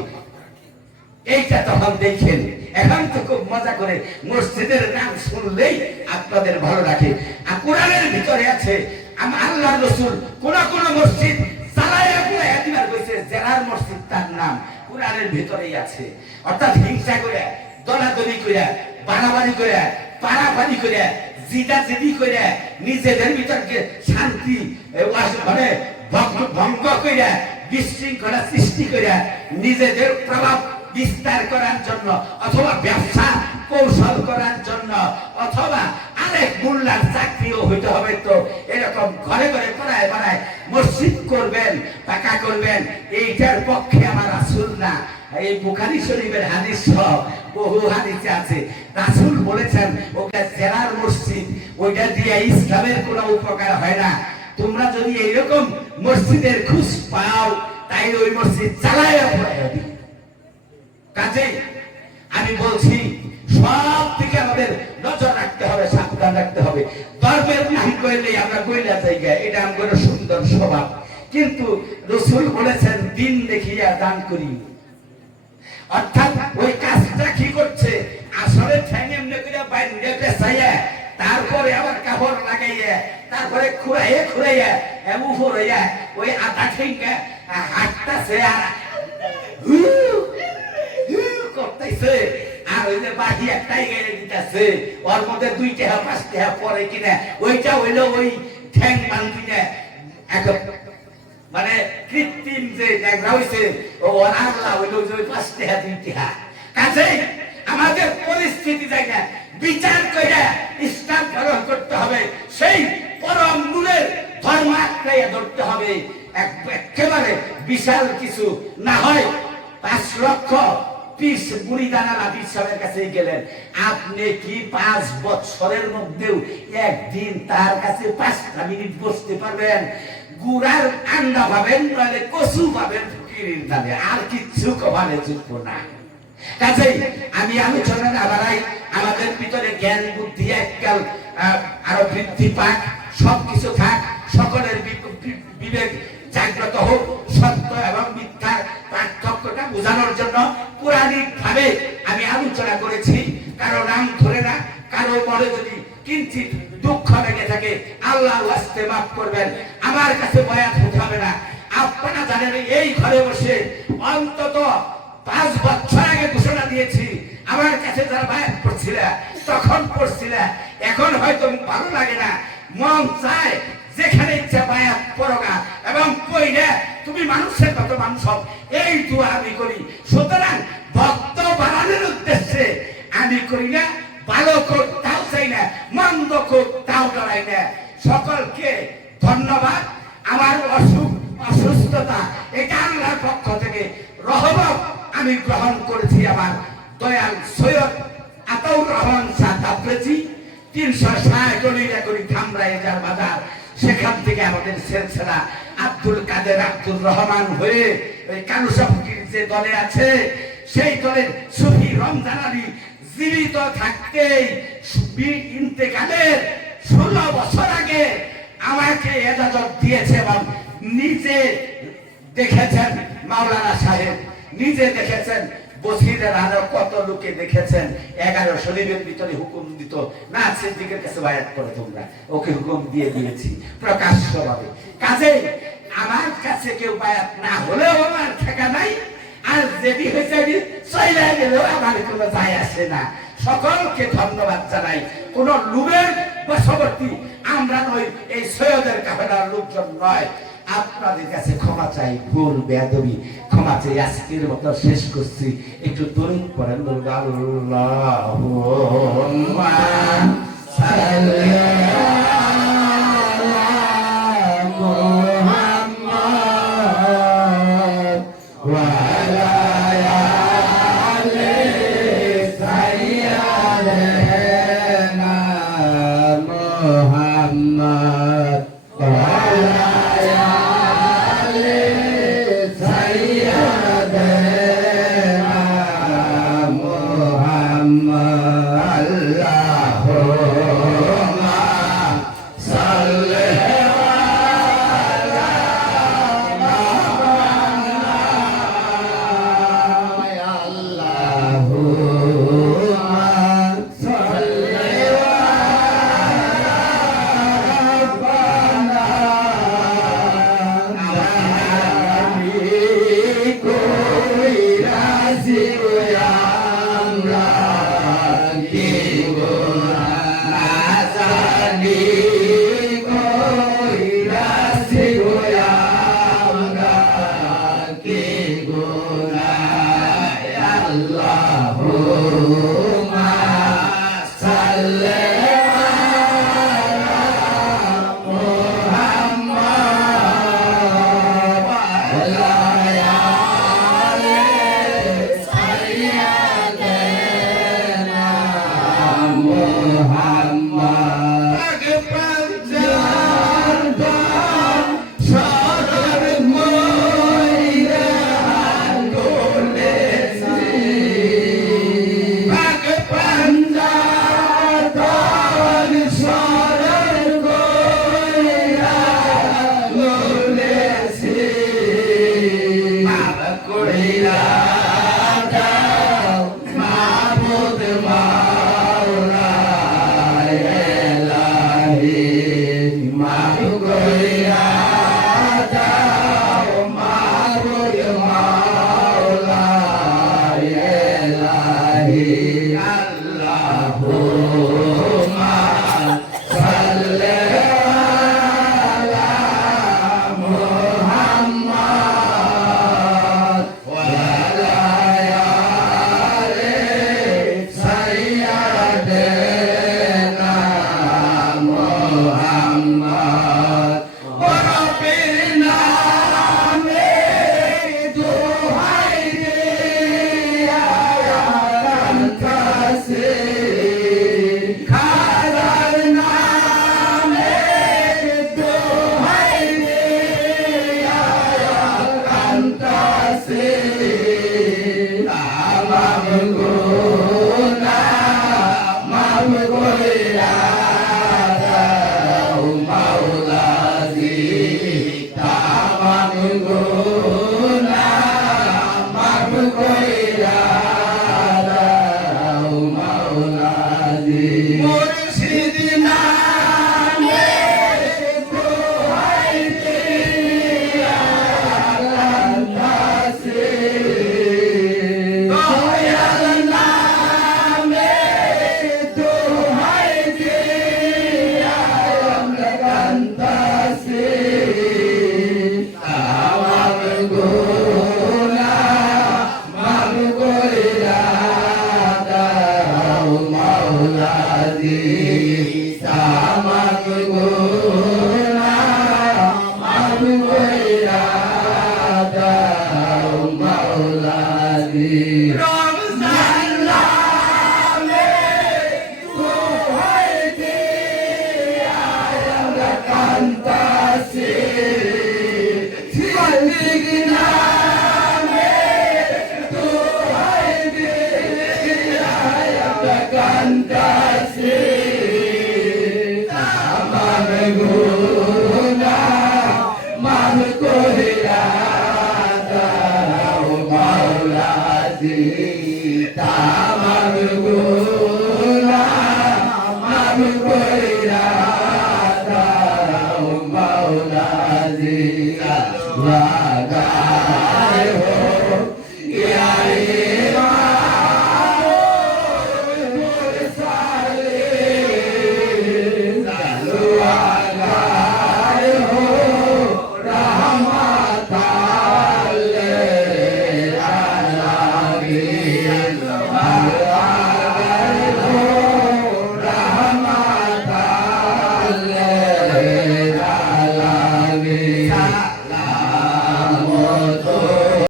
এইটা তখন দেখেন। এখন তো খুব মজা করে মসজিদের নাম শুনলেই আপনাদের ভালো লাগে। আর কোরআনের ভিতরে আছে আল্লাহ রাসূল কোন কোন মসজিদ চালায়া পুরায়া দিবার কইছে, জেলার মসজিদ তার নাম কোরআনের ভিতরেই আছে। অর্থাৎ হিংসা করে, দলাদলি করে, বাড়াবাড়ি করে, পারাপারি করে, জিদাজিদি করে, নিজেদের ভিতরকে শান্তি মানে ভঙ্গ করে, বিশৃঙ্খলা সৃষ্টি করে, নিজেদের প্রভাব বিস্তার করার জন্য, অথবা ব্যবসা কৌশল করার জন্য, অথবা আরেক মোল্লার চাকরিও হইতে হবে, তো এরকম ঘরে ঘরে পাড়ায় পাড়ায় মসজিদ করবেন, পাকা করবেন, এইটার পক্ষে আমার রাসূল না। এই বুখারী শরীফের হাদিস সহ বহু হাদিসে আছে, রাসূল বলেছেন ওটা জেলার মসজিদ, ওইটা দিয়ে ইসলামের কোনো উপকার হয় না। তোমরা যদি এইরকম মসজিদের খোঁজ পাও, তাই ওই মসজিদ চালায়া পড়ায়। কাজে আমি বলছি সব দিকে আমাদের নজর রাখতে হবে, সাবধান রাখতে হবে। ধর্মের নাম কইলে আমরা কইলা জায়গা, এটা আমাদের সুন্দর স্বভাব, কিন্তু রাসূল বলেছেন দিন দেখিয়া দান করি। অর্থাৎ ওই কাজটা কি করছে, আসলে ঠ্যাং এমনি করে বাইরে পেছাইয়া, তারপরে আবার কাপড় লাগাইয়া, তারপরে খুঁড়াইয়া খুঁড়াইয়া উপর হইয়া ওই আধা ঠেঙ্গা হাঁটতাছে আর করতেছে, আর ওই যে বাকি একটাই গেড়ে দিতেছে, ওর মধ্যে 2 টাকা 5 টাকা পরে কিনা ওইটা হইলো ওই ঠ্যাং বান্ধি না, মানে কৃত্রিম যে ন্যাংরা হইছে, ও আল্লাহ হইলো যে 5 টাকা 2 টাকা। কাজেই আমাদের পরিস্থিতি জায়গা বিচার করে ইসলাম গ্রহণ করতে হবে, সেই পরম নূরের ধর্ম আঁকড়াইয়া ধরতে হবে। একেবারে বিশাল কিছু না হয় 5 লক্ষ পিস বুড়িদানা নাবির সাহেবের কাছে গেলেন, আপনি কি 5 বছরের মধ্যেও একদিন তার কাছে 5টা মিনিট বসতে পারবেন? গুড়ার আন্ডা পাবেন, নাহলে কচু পাবেন ফকিরের দামে, আর কিচ্ছু কমালে চুপবো না। কাজেই আমি আলোচনা না বাড়াই, আমাদের ভিতরে জ্ঞান বুদ্ধি এককাল আরো বৃদ্ধি পাক, সবকিছু থাক, সকলের বিবেক জাগ্রত হোক, সত্য এবং মিথ্যার পার্থক্যটা বোঝানোর জন্য পুরাণিক ভাবে আমি আলোচনা করেছি। কারো নাম ধরে না, কারো মনে যদি কিঞ্চিত দুঃখ লেগে থাকে আল্লাহর ওয়াস্তে মাফ করবেন, আমার কাছে বয়াত হতে হবে না। আপনারা জানেন এই ঘরে বসে অন্তত 5 বছর আগে ঘোষণা দিয়েছি, আমার কাছে যারা বায়াত করছিল তখন পড়ছিল, এখন হয়তো ভালো লাগে না, মন চায় যেখানে ইচ্ছা বায়াত পড়া এবং কইরা তুমি মানুষের কত মানুষ হও, এই দোয়া আমি করি। সুতরাং ভক্ত বাড়ানোর উদ্দেশ্যে আমি করি না, ভালো কোক তাও চাই না, মন্দ কোক তাও ডরাই না। সকলকে ধন্যবাদ। আমার অসুস্থতা এটা আল্লাহর পক্ষ থেকে রহমত আমি গ্রহণ করেছি। আমার দয়াল সৈয়দ আতাউর রহমান শাহ তাবরেজি 360 ধামরাই যার বাজার, সেখান থেকে আমাদের সিলসিলা আব্দুল কাদের আব্দুল রহমান হয়ে ওই কালুসা ফকির যে দলে আছে, সেই দলের সুফি রমজান আলী জীবিত থাকতেই ইন্তেকালের 16 বছর আগে আমাকে এজাজত দিয়েছে এবং নিজে দেখেছেন মাওলানা সাহেব, নিজে দেখেছেন বসিরের আরো কত লোকে দেখেছেন 11 শরীফের ভিতরে হুকুম দিত না সিদ্দিকের কাছে বায়াত করে তোমরা, ওকে হুকুম দিয়ে দিয়েছি প্রকাশ্যভাবে। কাজে আমার কাছে কেউ বায়াত না হলেও আমার ঠেকা নাই, আর যদি হয়েছে চলে গেলেও আমার কোনো যায় আসে না। সকলকে ধন্যবাদ জানাই। কোন লোভের বশবর্তী আমরা নই, এই সৈয়দের কাফেলার লোকজন নয়। আপনাদের কাছে ক্ষমা চাই, ভুল বেয়াদবি ক্ষমা চাই। আজকের মতো শেষ করছি, একটু দরুদ পড়েন। আল্লাহুম্মা সাল্লি